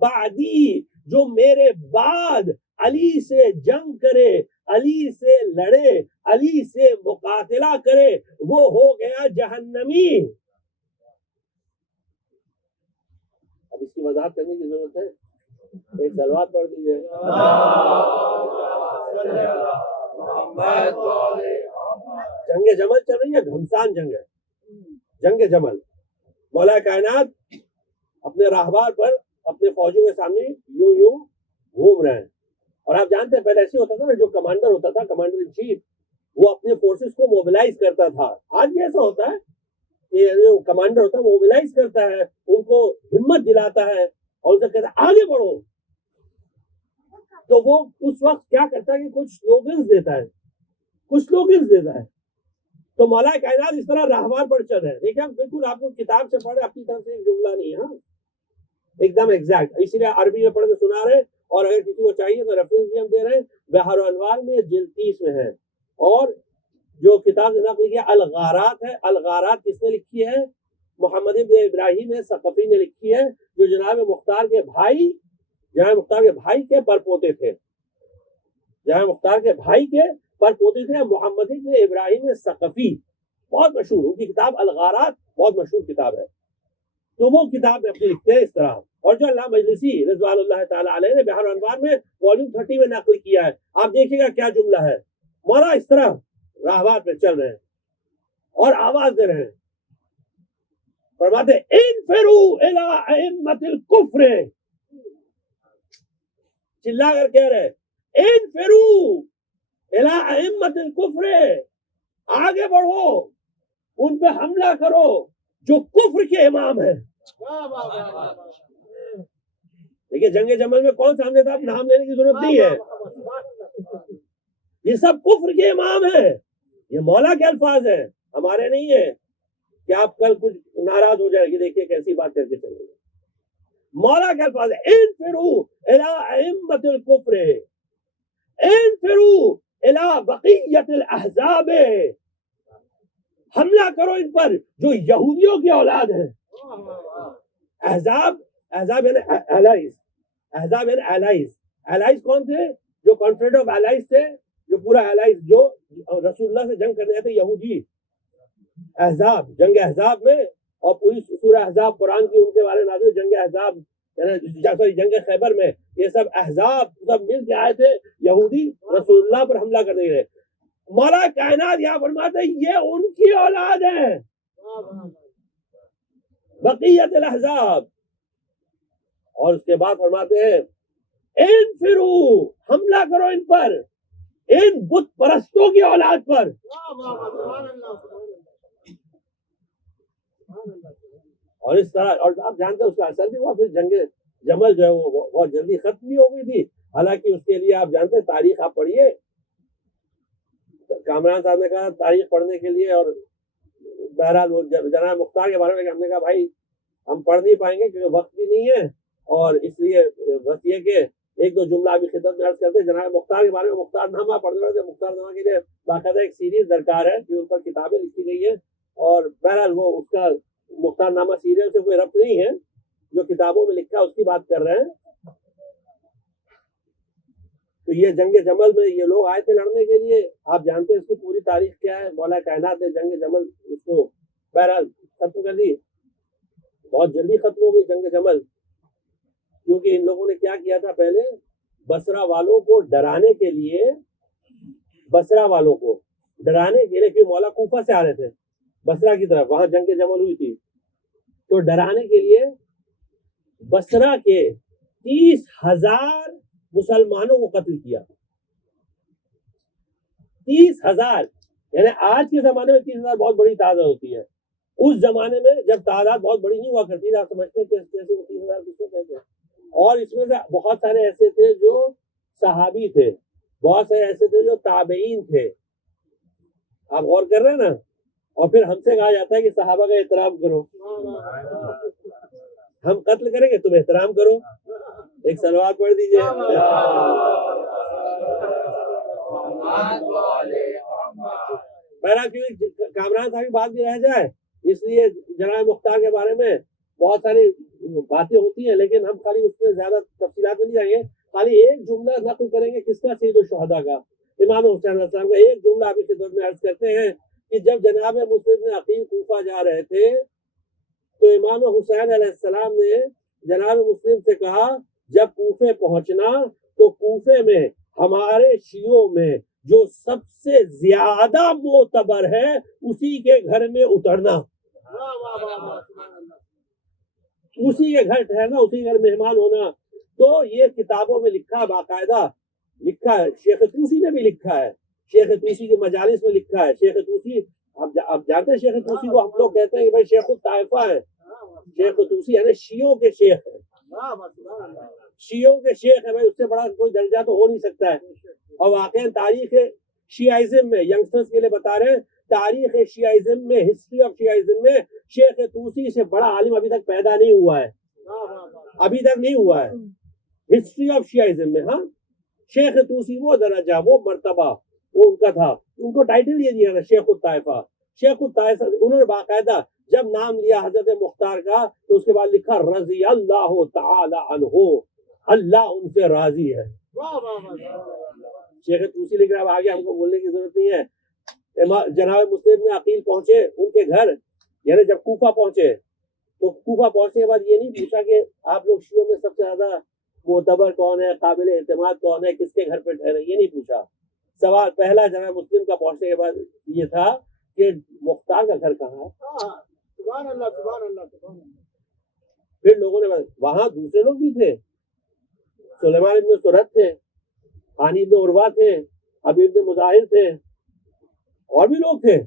بعدی, جو میرے بعد علی سے جنگ کرے، علی سے لڑے، علی سے مقاتلہ کرے، وہ ہو گیا جہنمی۔ اب اس کی وضاحت کرنے کی ضرورت ہے، ایک صلوات پڑھ دیجیے۔ جنگ جمل چل رہی ہے، گھمسان جنگ ہے، جنگ جمل۔ مولا کائنات اپنے راہبار پر اپنے فوجیوں کے سامنے یوں یوں گھوم رہے ہیں، اور آپ جانتے ہیں پہلے ایسے ہوتا تھا نا، جو کمانڈر ہوتا تھا، کمانڈر ان چیف، وہ اپنے فورسز کو موبلائز کرتا تھا۔ آج بھی ایسا ہوتا ہے کہ جو کمانڈر ہوتا ہے وہ موبلائز کرتا ہے، ان کو ہمت دلاتا ہے اور ان سے کہتا ہے آگے بڑھو۔ تو وہ اس وقت کیا کرتا ہے کہ کچھ سلوگنز دیتا ہے، کچھ سلوگنز دیتا ہے۔ تو مولا کائنات اس طرح راہبار پر چل رہے ہیں۔ دیکھیں بالکل آپ کو کتاب سے پڑھے، اپنی طرف سے ایک جملہ نہیں ہے، ایک دم ایگزیکٹ، اسی لیے عربی میں پڑھ کے سنا رہے ہیں، اور اگر کسی کو چاہیے تو ریفرنس بھی ہم دے رہے ہیں، بحر الانوار میں جلد 30 میں ہے۔ اور جو کتاب سے نقل کیا الغارات ہے، الغارات کس نے لکھی ہے؟ محمد ابن ابراہیم ثقفی نے لکھی ہے، جو جناب مختار کے بھائی کے پرپوتے تھے، جناب مختار کے بھائی کے پرپوتے تھے، محمد ابن ابراہیم ثقفی، بہت مشہور، ان کی کتاب الغارات بہت مشہور کتاب ہے۔ تو وہ کتاب میں اپنی لکھتے ہیں اس طرح، اور جو علامہ مجلسی رضوان اللہ تعالیٰ علیہ نے بحر الانوار میں والیوم 30 میں نقل کیا ہے، آپ دیکھیے گا کیا جملہ ہے۔ مولا اس طرح راہبار پہ چل رہے ہیں اور آواز دے رہے ہیں، فرماتے انفروا الی ائمۃ الکفر، چلا کر کہہ رہے انفروا الی ائمۃ الکفر، آگے بڑھو، ان پہ حملہ کرو جو کفر کے امام ہیں۔ دیکھیے جنگ جمل میں کون سامنے تھا، نام لینے کی ضرورت نہیں ہے، یہ سب کفر کے امام ہیں، یہ مولا کے الفاظ ہیں، ہمارے نہیں ہیں کہ آپ کل کچھ ناراض ہو جائے گی۔ دیکھیے کیسی بات کر کے چلے گی، مولا کے الفاظ ہیں انفروا الی ائمۃ الکفر انفروا الی بقیۃ الاحزاب، حملہ کرو ان پر جو یہودیوں کی اولاد ہیں۔ احزاب یعنی الائز، احزاب یعنی الائز، الائز کون تھے؟ جو کانفریڈ آف الائز تھے، جو پورا الائز جو رسول اللہ سے جنگ کرنے تھے، یہودی احزاب، جنگ احزاب میں، اور پوری سورہ احزاب قرآن کی ان کے بارے میں نازل، جنگ احزاب سوری جنگ خیبر میں یہ سب احزاب سب مل کے آئے تھے، یہودی رسول اللہ پر حملہ کرنے کے لیے۔ مولا کائنات یہاں فرماتے ہیں یہ ان کی اولاد ہے، بقیت الاحزاب، اور اس کے بعد فرماتے ہیں انفروا، حملہ کرو ان پر، ان بت پرستوں کی اولاد پر۔ اور اس طرح، اور آپ جانتے ہیں اس کا اثر بھی ہوا، پھر جنگ جمل جو ہے وہ بہت جلدی ختم بھی ہو گئی تھی، حالانکہ اس کے لیے آپ جانتے ہیں تاریخ آپ پڑھیے، کامران صاحب نے کہا تاریخ پڑھنے کے لیے، اور بہرحال وہ جناب مختار کے بارے میں ہم نے کہا بھائی ہم پڑھ نہیں پائیں گے کیونکہ وقت بھی نہیں ہے، اور اس لیے بس یہ کہ ایک دو جملہ ابھی خدمت میں عرض کرتے ہیں۔ جناب مختار کے بارے میں مختار نامہ پڑھنے والے، مختار نامہ کے لیے باقاعدہ ایک سیریز درکار ہے کہ ان پر کتابیں لکھی گئی ہیں، اور بہرحال وہ اس کا مختار نامہ سیریل سے کوئی ربط نہیں ہے، جو کتابوں میں لکھا اس کی بات کر رہے ہیں۔ تو یہ جنگ جمل میں یہ لوگ آئے تھے لڑنے کے لیے، آپ جانتے ہیں اس کی پوری تاریخ کیا ہے۔ مولا کائنات نے جنگ جمل اس کو بہرحال ختم کر دی، بہت جلدی ختم ہو گئی جنگ جمل، کیونکہ ان لوگوں نے کیا کیا تھا، پہلے بصرہ والوں کو ڈرانے کے لیے، بصرہ والوں کو ڈرانے کے لیے، کیونکہ مولا کوفہ سے آ رہے تھے بصرہ کی طرف، وہاں جنگ جمل ہوئی تھی، تو ڈرانے کے لیے بصرہ کے 30,000 مسلمانوں کو قتل کیا۔ 30,000، یعنی آج کے زمانے میں 30,000 بہت بڑی تعداد ہوتی ہے، اس زمانے میں جب تعداد بہت بڑی نہیں ہوا کرتی، آپ سمجھتے ہیں کہ کیسے 30,000 کس کو کہتے ہیں۔ اور اس میں سے بہت سارے ایسے تھے جو صحابی تھے، بہت سارے ایسے تھے جو تابعین تھے، آپ غور کر رہے ہیں نا۔ اور پھر ہم سے کہا جاتا ہے کہ صحابہ کا احترام کرو، ہم قتل کریں گے تم احترام کرو۔ ایک صلوات پڑھ دیجیے۔ بہرحال کیونکہ کامران صاحب کی بات بھی رہ جائے، اس لیے جناب مختار کے بارے میں بہت ساری باتیں ہوتی ہیں لیکن ہم خالی اس میں زیادہ تفصیلات میں نہیں جائیں گے. خالی ایک جملہ نقل کریں گے کس کا؟ سید الشہداء کا، امام حسین علیہ السلام کا. ایک جملہ آپ کی خدمت میں عرض کرتے ہیں کہ جب جناب مسلم بن عقیل کوفہ جا رہے تھے تو امام حسین علیہ السلام نے جناب مسلم سے کہا جب کوفے پہنچنا تو کوفے میں ہمارے شیعوں میں جو سب سے زیادہ معتبر ہے اسی کے گھر میں اترنا، اسی کے گھر ٹھہرنا، اسی گھر مہمان ہونا. تو یہ کتابوں میں لکھا، باقاعدہ لکھا ہے. شیخ طوسی نے بھی لکھا ہے، شیخ طوسی کے مجالس میں لکھا ہے. شیخ طوسی آپ جانتے ہیں شیخ طوسی کو ہم لوگ کہتے ہیں کہ بھائی شیخ الطائفہ ہے. شیخ طوسی یعنی شیعوں کے شیخ ہے، شیعوں کے شیخ ہے. بھائی اس سے بڑا کوئی درجہ تو ہو نہیں سکتا ہے. اور واقعا تاریخ شیعائزم میں یونگسٹرز کے لیے بتا رہے ہیں، تاریخ شیعائزم میں، ہسٹری آف شیعائزم میں شیخ طوسی سے بڑا عالم ابھی تک پیدا نہیں ہوا ہے، ابھی تک نہیں ہوا ہے ہسٹری آف شیعائزم میں. ہاں شیخ طوسی وہ درجہ، وہ مرتبہ وہ ان کا تھا. ان کو ٹائٹل یہ دیا تھا شیخ الطائفہ. شیخ الطائفہ انہوں نے باقاعدہ جب نام لیا حضرت مختار کا تو اس کے بعد لکھا رضی اللہ تعالی عنہ، اللہ ان سے راضی ہے. شیخ طوسی لکھ رہا ہے. آگے ہم کو بولنے کی ضرورت نہیں ہے. جناب مسلم بن عقیل پہنچے ان کے گھر، یعنی جب کوفہ پہنچے تو کوفہ پہنچنے کے بعد یہ نہیں پوچھا کہ آپ لوگ شیعوں میں سب سے زیادہ معتبر کون ہے، قابل اعتماد کون ہے، کس کے گھر پہ ٹھہرے، یہ نہیں پوچھا. سوال پہلا جناب مسلم کا پہنچنے کے بعد یہ تھا کہ مختار کا گھر کہاں ہے. سبحان اللہ سبحان اللہ سبحان اللہ. پھر لوگوں نے وہاں دوسرے لوگ بھی تھے، سلیمان ابن سرد تھے، حانی ابن عروہ تھے، حبیب ابن مظاہر تھے، اور بھی لوگ تھے.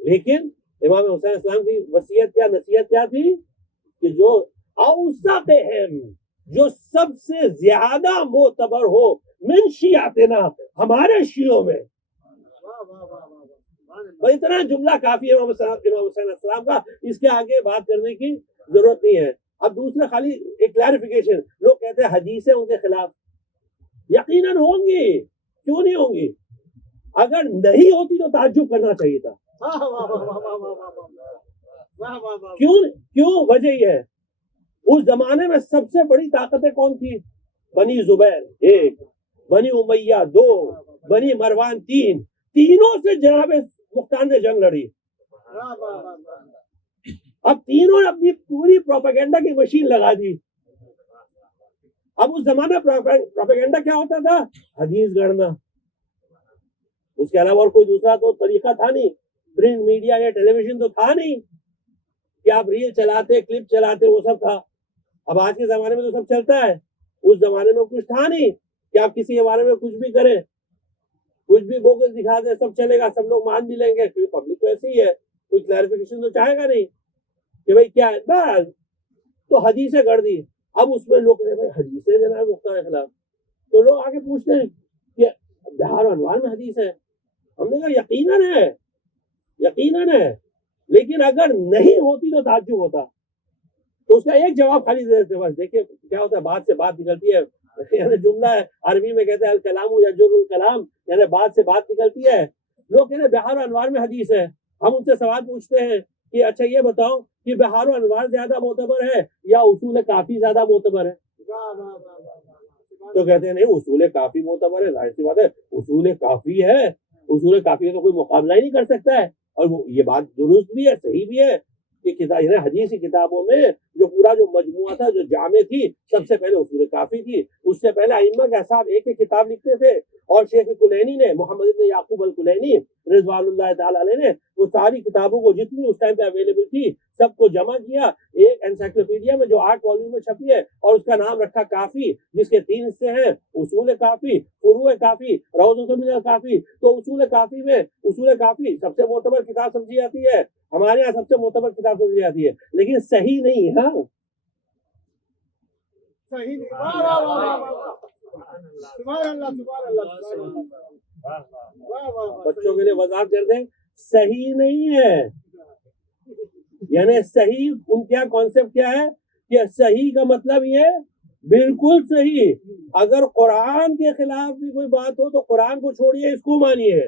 لیکن امام حسین السلام کی وصیت کیا، نصیحت کیا تھی کہ جو اوثقہم، جو سب سے زیادہ معتبر ہو من شیعتنا، ہمارے شیعوں میں. اتنا جملہ کافی ہے امام حسین السلام کا، اس کے آگے بات کرنے کی ضرورت نہیں ہے. اب دوسرا خالی ایک کلیریفیکیشن، لوگ کہتے ہیں حدیثیں ان کے خلاف. یقیناً ہوں گی، کیوں نہیں ہوں گی؟ اگر نہیں ہوتی تو تعجب کرنا چاہیے تھا. کیوں؟ وجہ یہ ہے اس زمانے میں سب سے بڑی طاقتیں کون تھی؟ بنی زبیر ایک، بنی امیہ دو، بنی مروان تین. تینوں سے جناب مختار نے جنگ لڑی. اب تینوں نے اپنی پوری پروپیگنڈا کی مشین لگا دی. اب اس زمانے پروپیگنڈا کیا ہوتا تھا؟ حدیث گڑھنا. اس کے علاوہ اور کوئی دوسرا تو طریقہ تھا نہیں. پرنٹ میڈیا یا ٹیلی ویژن تو تھا نہیں کہ آپ ریل چلاتے، کلپ چلاتے، وہ سب تھا. اب آج کے زمانے میں تو سب چلتا ہے. اس زمانے میں کچھ تھا نہیں کہ آپ کسی کے بارے میں کچھ بھی کریں، کچھ بھی بوگس دکھا دیں، سب چلے گا، سب لوگ مان بھی لیں گے کیونکہ پبلک تو ایسی ہی ہے. کوئی کلیریفیکیشن تو چاہے گا نہیں کہ بھائی کیا ہے. بس تو حدیثیں گڑھ دی. اب اس میں لوگ کہتے ہیں بھائی حدیثیں جناب مختار کے خلاف. تو لوگ آگے پوچھتے ہیں کہ بہار و انوار میں حدیث ہے. ہم نے کہا یقیناً ہے، یقیناً ہے، لیکن اگر نہیں ہوتی تو تعجب ہوتا. تو اس کا ایک جواب خالی دے دیتے بس. دیکھیے کیا ہوتا ہے، بات سے بات نکلتی ہے. یعنی جملہ ہے عربی میں کہتے ہیں الکلام یجر الکلام، یعنی بات سے بات نکلتی ہے. لوگ کہتے ہیں بہار و انوار میں حدیث ہے. ہم ان سے سوال پوچھتے ہیں کہ اچھا یہ بتاؤ کہ بہار و انوار زیادہ معتبر ہے یا اصول کافی زیادہ معتبر ہے؟ تو کہتے ہیں نہیں، اصول کافی معتبر ہے. ظاہر سی بات ہے اصول کافی ہے، اصول کافی کا تو کوئی مقابلہ ہی نہیں کر سکتا ہے. اور یہ بات درست بھی ہے، صحیح بھی ہے کہ حدیث کی کتابوں میں جو پورا جو مجموعہ تھا، جو جامع تھی، سب سے پہلے اصول کافی تھی. اس سے پہلے ائمہ کے صاحب ایک ایک کتاب لکھتے تھے. اور شیخ کلینی نے، محمد بن یعقوب الکلینی رضوان اللہ تعالی علیہ نے وہ ساری کتابوں کو جتنی اس ٹائم پہ اویلیبل تھی سب کو جمع کیا ایک انسائکلوپیڈیا میں جو 8 والیوم میں چھپی ہے، اور اس کا نام رکھا کافی، جس کے 3 حصے ہیں: اصول کافی، فروع کافی، روضۃ من الکافی. تو اصول کافی میں اصول کافی سب سے معتبر کتاب سمجھی جاتی ہے، ہمارے یہاں سب سے معتبر کتاب سمجھی جاتی ہے، لیکن صحیح نہیں. ہاں بچوں کے لیے وضاحت کر دیں، صحیح نہیں ہے. یعنی صحیح ان کیا کانسیپٹ کیا ہے کہ صحیح کا مطلب یہ بالکل صحیح. اگر قرآن کے خلاف بھی کوئی بات ہو تو قرآن کو چھوڑیے، اس کو مانیے.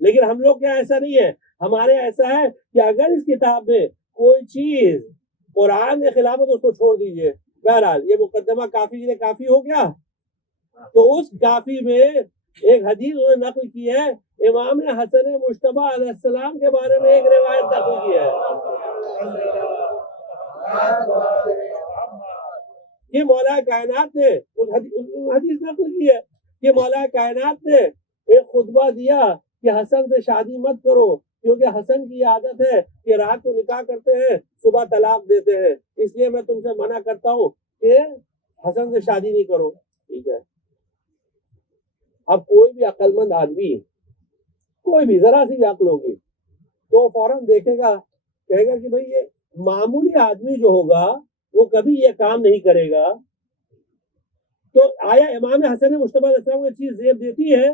لیکن ہم لوگ کیا ایسا نہیں ہے. ہمارے ایسا ہے کہ اگر اس کتاب میں کوئی چیز قرآن نے خلافت اس کو چھوڑ دیجئے. بہرحال یہ مقدمہ کافی کے لیے کافی ہو گیا. تو اس کافی میں ایک حدیث انہوں نے نقل کی ہے، امام حسن مجتبی علیہ السلام کے بارے میں ایک روایت نقل کی ہے کہ مولا کائنات نے اس حدیث نقل کی ہے کہ مولا کائنات نے ایک خطبہ دیا کہ حسن سے شادی مت کرو، کیونکہ حسن کی عادت ہے کہ رات کو نکاح کرتے ہیں صبح طلاق دیتے ہیں، اس لیے میں تم سے منع کرتا ہوں کہ حسن سے شادی نہیں کرو. ٹھیک ہے. اب کوئی بھی عقل مند آدمی، کوئی بھی ذرا سی بھی عقل ہوگی تو فوراً دیکھے گا، کہے گا کہ بھئی یہ معمولی آدمی جو ہوگا وہ کبھی یہ کام نہیں کرے گا. تو آیا امام حسن مجتبی علیہ السلام کو یہ چیز زیب دیتی ہے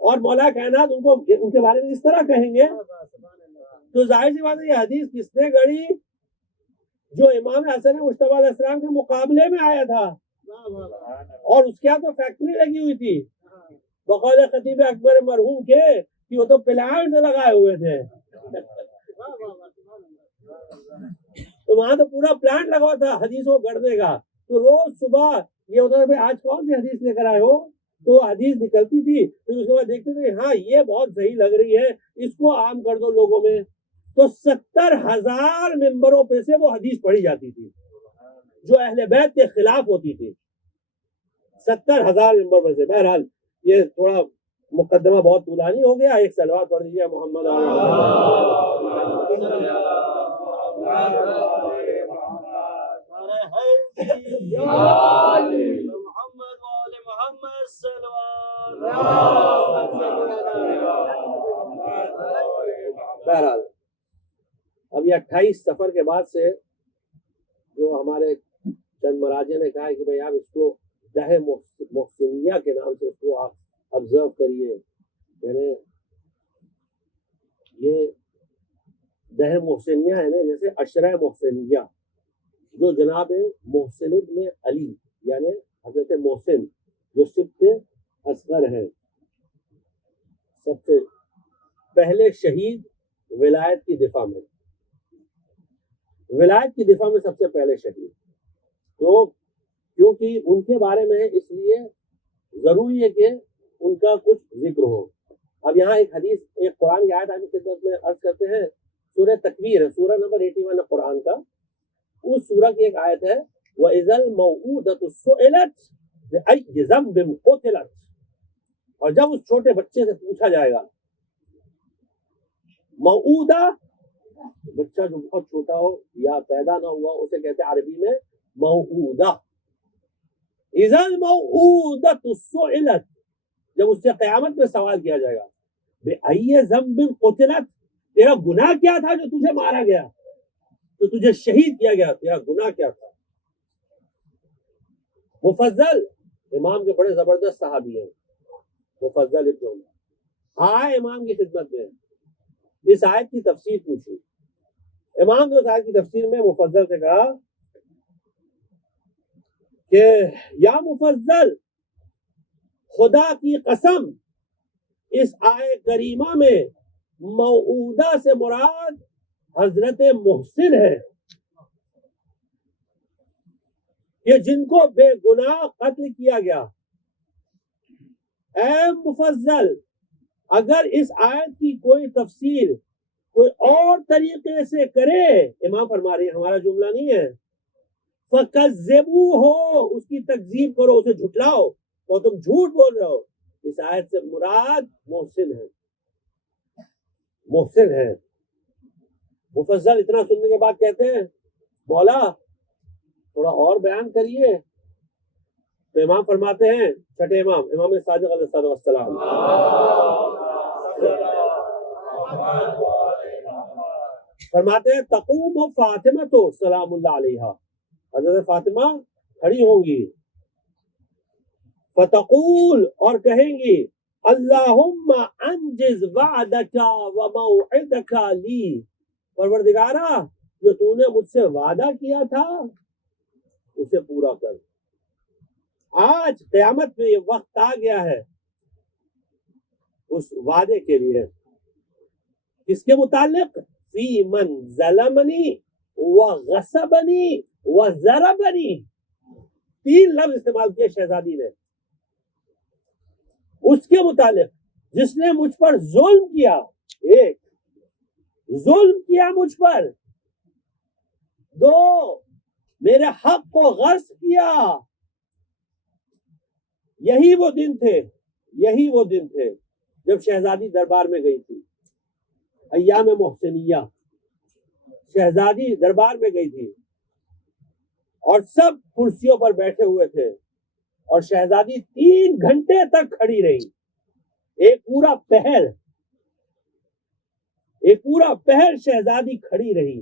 اور مولا کائنات ان کے بارے میں اس طرح کہیں گے؟ تو ظاہر سی بات ہے یہ حدیث کس نے گڑھی؟ جو امام حسن مجتبی علیہ السلام کے مقابلے میں آیا تھا، اور اس کے ہاں تو فیکٹری لگی ہوئی تھی بقول خطیب اکبر مرحوم کے کہ وہ تو پلانٹ لگائے ہوئے تھے. تو وہاں تو پورا پلانٹ لگا ہوا تھا حدیثوں کو گڑنے کا. تو روز صبح یہ ہوتا تھا بھائی آج کون سی حدیث لے کر آئے ہو، تو حدیث نکلتی تھی، پھر اس کے بعد دیکھتے تھے ہاں یہ بہت صحیح لگ رہی ہے، اس کو عام کر دو لوگوں میں. تو 70,000 ممبروں پہ سے وہ حدیث پڑھی جاتی تھی جو اہل بیت کے خلاف ہوتی تھی. 70,000 ممبر میں سے. بہرحال یہ تھوڑا مقدمہ بہت طولانی ہو گیا. ایک صلوات پڑھ دیجیے محمد بہرحال اب یہ 28 سفر کے بعد سے جو ہمارے چند مراجع نے کہا ہے کہ بھئی آپ اس کو دہ محسنیہ کے نام سے اس کو آپ آبزرو کریے. یعنی یہ دہ محسنیہ ہے نا، جیسے عشرہ محسنیہ جو جناب محسن ابن علی یعنی حضرت محسن جو سبط اصغر ہیں، سب سے پہلے شہید ولایت کی دفاع میں، ولایت کی دفاع میں سب سے پہلے شہید. تو کیونکہ ان کے بارے میں اس لیے ضروری ہے کہ ان کا کچھ ذکر ہو. اب یہاں ایک حدیث، ایک قرآن کی آیت آپ کی خدمت میں عرض کرتے ہیں. سورہ تکویر ہے، سورہ نمبر 81 ہے قرآن کا. اس سورہ کی ایک آیت ہے وَإِذَا الْمَوْءُودَةُ سُئِلَتْ بِأَيِّ ذَنبٍ قُتِلَتْ. اور جب اس چھوٹے بچے سے پوچھا جائے گا، موعودہ بچہ جو بہت چھوٹا ہو یا پیدا نہ ہوا اسے کہتے ہیں عربی میں موعودہ. اذا الموعودۃ سئلت، جب اس سے قیامت میں سوال کیا جائے گا بأی ذنب قتلت، تیرا گناہ کیا تھا جو تجھے مارا گیا، تو تجھے شہید کیا گیا، تیرا گناہ کیا تھا. مفضل امام کے بڑے زبردست صحابی ہیں، مفضل ابن عمر آئے امام کی خدمت میں، اس آیت کی تفسیر پوچھی. امام نے اس آیت کی تفسیر میں مفضل سے کہا کہ یا مفضل، خدا کی قسم اس آیت کریمہ میں موعودہ سے مراد حضرت محسن ہے کہ جن کو بے گناہ قتل کیا گیا. اے مفضل، اگر اس آیت کی کوئی تفسیر کوئی اور طریقے سے کرے، امام فرما رہے ہیں ہمارا جملہ نہیں ہے، فَكَذِّبُوهُ، اس کی تکذیب کرو، اسے جھٹلاؤ، تو تم جھوٹ بول رہے ہو. اس آیت سے مراد محسن ہے، محسن ہے. مفضل اتنا سننے کے بعد کہتے ہیں مولا تھوڑا اور بیان کریے. تو امام فرماتے ہیں، چھٹے امام، امام صادق علیہ السلام، فرماتے ہیں تقوم فاطمہ تو سلام اللہ علیہا، حضرت فاطمہ کھڑی ہوں گی، فتقول، اور کہیں گی اللہم انجز وعدک وموعدک لی، پروردگارا جو تو نے مجھ سے وعدہ کیا تھا اسے پورا کر. آج قیامت میں یہ وقت آ گیا ہے اس وعدے کے لیے. کس کے متعلق؟ فی من ظلمنی، وغصبنی وضربنی، 3 لفظ استعمال کیے شہزادی نے اس کے متعلق، جس نے مجھ پر ظلم کیا، ایک ظلم کیا مجھ پر، 2 میرے حق کو غصب کیا۔ یہی وہ دن تھے جب شہزادی دربار میں گئی تھی، ایام محسنیہ، شہزادی دربار میں گئی تھی اور سب کرسیوں پر بیٹھے ہوئے تھے اور شہزادی 3 گھنٹے تک کھڑی رہی، ایک پورا پہر شہزادی کھڑی رہی۔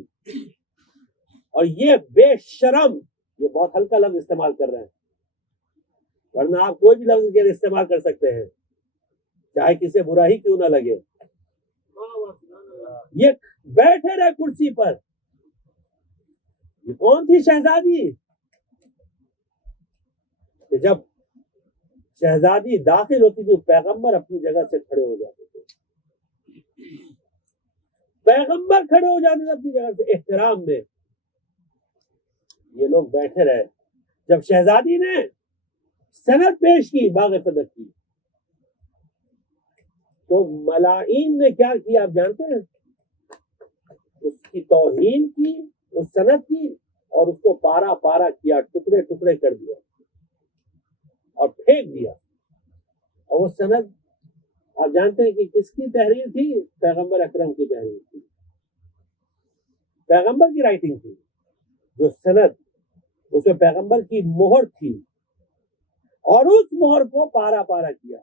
اور یہ بے شرم، یہ بہت ہلکا لفظ استعمال کر رہے ہیں، ورنہ آپ کوئی بھی لفظ کے استعمال کر سکتے ہیں چاہے کسی برا ہی کیوں نہ لگے۔ یہ بیٹھے رہے کرسی پر۔ یہ کون تھی شہزادی؟ کہ جب شہزادی داخل ہوتی تھی پیغمبر اپنی جگہ سے کھڑے ہو جاتے تھے، پیغمبر کھڑے ہو جاتے تھے اپنی جگہ سے احترام میں۔ یہ لوگ بیٹھے رہے۔ جب شہزادی نے سند پیش کی باغ صدق کی تو ملائین نے کیا کیا آپ جانتے ہیں؟ اس کی توہین کی، اس سند کی، اور اس کو پارا پارا کیا، ٹکڑے ٹکڑے کر دیا اور پھینک دیا۔ اور وہ سند آپ جانتے ہیں کہ کس کی تحریر تھی؟ پیغمبر اکرم کی تحریر تھی، پیغمبر کی رائٹنگ تھی۔ جو سند اس میں پیغمبر کی مہر تھی اور اس مہر کو پارا پارا کیا۔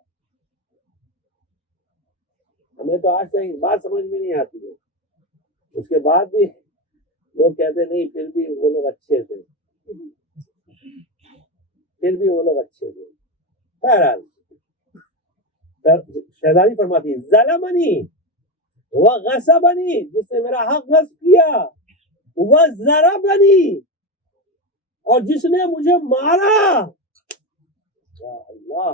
ہمیں تو آج تک بات سمجھ میں نہیں آتی ہے، اس کے بعد بھی لوگ کہتے نہیں پھر بھی وہ لوگ اچھے تھے، بہرحال شہزادی فرماتی ظلمنی وغصبنی، جس نے میرا حق غصب کیا، وضربنی، اور جس نے مجھے مارا۔ یا اللہ،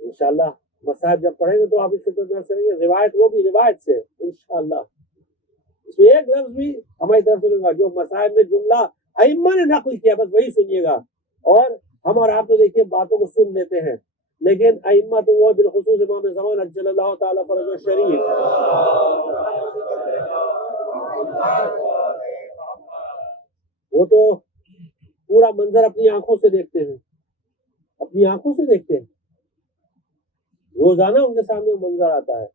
انشاءاللہ مصاحب جب پڑھیں گے تو آپ اس کے ترجمہ کریں گے، روایت وہ بھی روایت سے انشاءاللہ۔ اس میں ایک لفظ بھی ہماری طرف سے گا جو مصاحب میں جملہ ائمہ نے نقل کیا، بس وہی سنیے گا۔ اور ہم اور آپ تو دیکھیے باتوں کو سن لیتے ہیں، لیکن ائمہ تو وہ بالخصوص امام زمان عجل اللہ تعالیٰ فرجہ شریف، وہ تو پورا منظر اپنی آنکھوں سے دیکھتے ہیں، اپنی آنکھوں سے دیکھتے ہیں، روزانہ ان کے سامنے وہ منظر آتا ہے،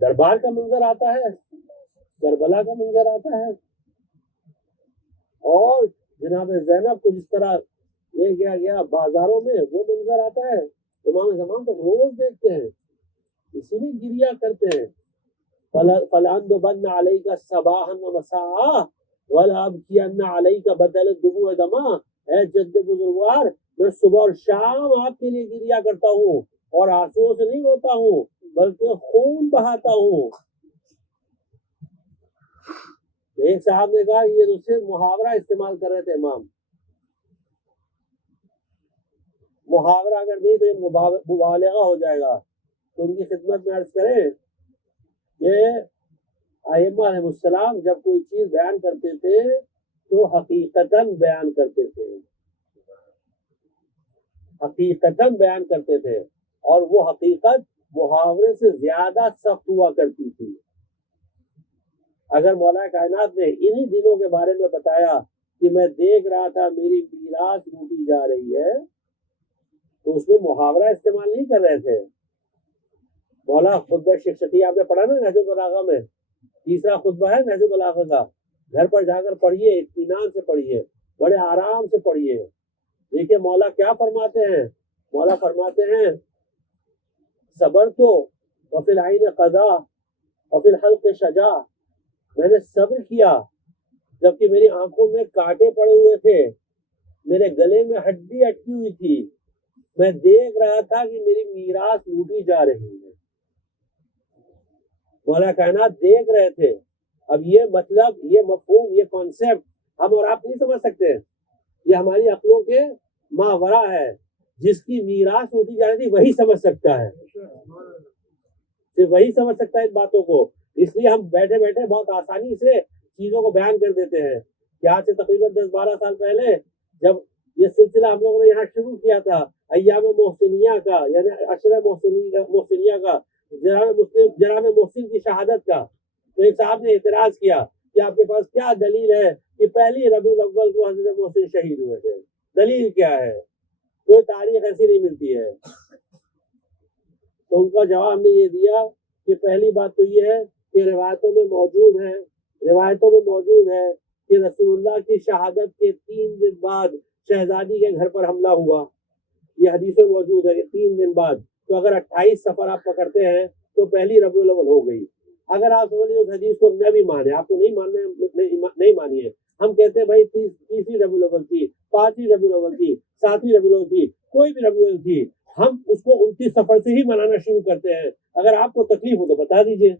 دربار کا منظر آتا ہے، کربلا کا منظر آتا ہے، اور جناب زینب کو جس طرح لے گیا بازاروں میں وہ منظر آتا ہے۔ امام زمان تو روز دیکھتے ہیں، اسی لیے گریا کرتے ہیں، فَلَأَنْدُبَنَّ عَلَيْكَ صَبَاحًا وَمَسَاءً وَلَأَبْكِيَنَّ عَلَيْكَ بَدَلَ الدُّمُوعِ دَمًا۔ اے جد بزرگوار، میں صبح اور شام آپ کے لیے گریا کرتا ہوں، اور آنسوؤں سے نہیں روتا ہوں بلکہ خون بہاتا ہوں۔ ایک صاحب نے کہا یہ تو صرف محاورہ استعمال کر رہے تھے امام، محاورہ اگر نہیں تو یہ مبالغہ ہو جائے گا۔ تو ان کی خدمت میں عرض کریں کہ ائمہ علیہ السلام جب کوئی چیز بیان کرتے تھے تو حقیقتاً بیان کرتے تھے، حقیقتاً بیان کرتے تھے، اور وہ حقیقت محاورے سے زیادہ سخت ہوا کرتی تھی۔ اگر مولا کائنات نے انہی دنوں کے بارے میں بتایا کہ میں دیکھ رہا تھا میری میراث لوٹی جا رہی ہے، تو اس میں محاورہ استعمال نہیں کر رہے تھے۔ مولا خطبہ شیخ شفیع آپ نے پڑھا نا نہج البلاغہ میں، تیسرا خطبہ ہے نہج البلاغہ کا، گھر پر جا کر پڑھیے، اطمینان سے پڑھیے، بڑے آرام سے پڑھیے۔ دیکھیے مولا کیا فرماتے ہیں، مولا فرماتے ہیں صبر تو وفی العین قضا وفی الحلق شجا، میں نے صبر کیا جبکہ میری آنکھوں میں کانٹے پڑے ہوئے تھے، میرے گلے میں ہڈی اٹکی ہوئی تھی، میں دیکھ رہا تھا کہ میری میراث لوٹی جا رہی ہے۔ مولا کائنات دیکھ رہے تھے۔ اب یہ مطلب، یہ مفہوم، یہ کانسیپٹ ہم اور آپ نہیں سمجھ سکتے، یہ ہماری عقلوں کے ماورا ہے۔ جس کی میراث لوٹی جا رہی تھی وہی سمجھ سکتا ہے۔ صرف وہی سمجھ سکتا ہے ان باتوں کو. اس لیے ہم بیٹھے بیٹھے بہت آسانی سے چیزوں کو بیان کر دیتے ہیں. کہ آج سے تقریباً 10-12 سال پہلے جب یہ سلسلہ ہم لوگوں نے یہاں شروع کیا تھا ایام محسنیہ کا، یعنی عشرہ محسنیہ کا، جناب محسن کی شہادت کا، تو ایک صاحب نے اعتراض کیا کہ آپ کے پاس کیا دلیل ہے کہ پہلی ربیع الاول کو حضرت محسن شہید ہوئے تھے؟ دلیل کیا ہے؟ کوئی تاریخ ایسی نہیں ملتی ہے. تو ان کا جواب ہم نے یہ دیا کہ پہلی بات تو یہ ہے کہ روایتوں میں موجود ہے کہ رسول اللہ کی شہادت کے 3 دن بعد شہزادی کے گھر پر حملہ ہوا. یہ حدیث میں موجود ہے کہ 3 دن بعد. تو اگر 28 سفر آپ پکڑتے ہیں تو پہلی ربیع الاول ہو گئی. اگر آپ سمجھیں اس حدیث کو نہ بھی مانے، آپ کو نہیں ماننا نہیں مانیے. ہم کہتے ہیں بھائی 30 ربیع الاول تھی، 5 ربیع الاول تھی، 7 ربیع الاول تھی، کوئی بھی ربیع الاول تھی، ہم اس کو 29 سفر سے ہی منانا شروع کرتے ہیں. اگر آپ کو تکلیف ہو تو بتا دیجئے.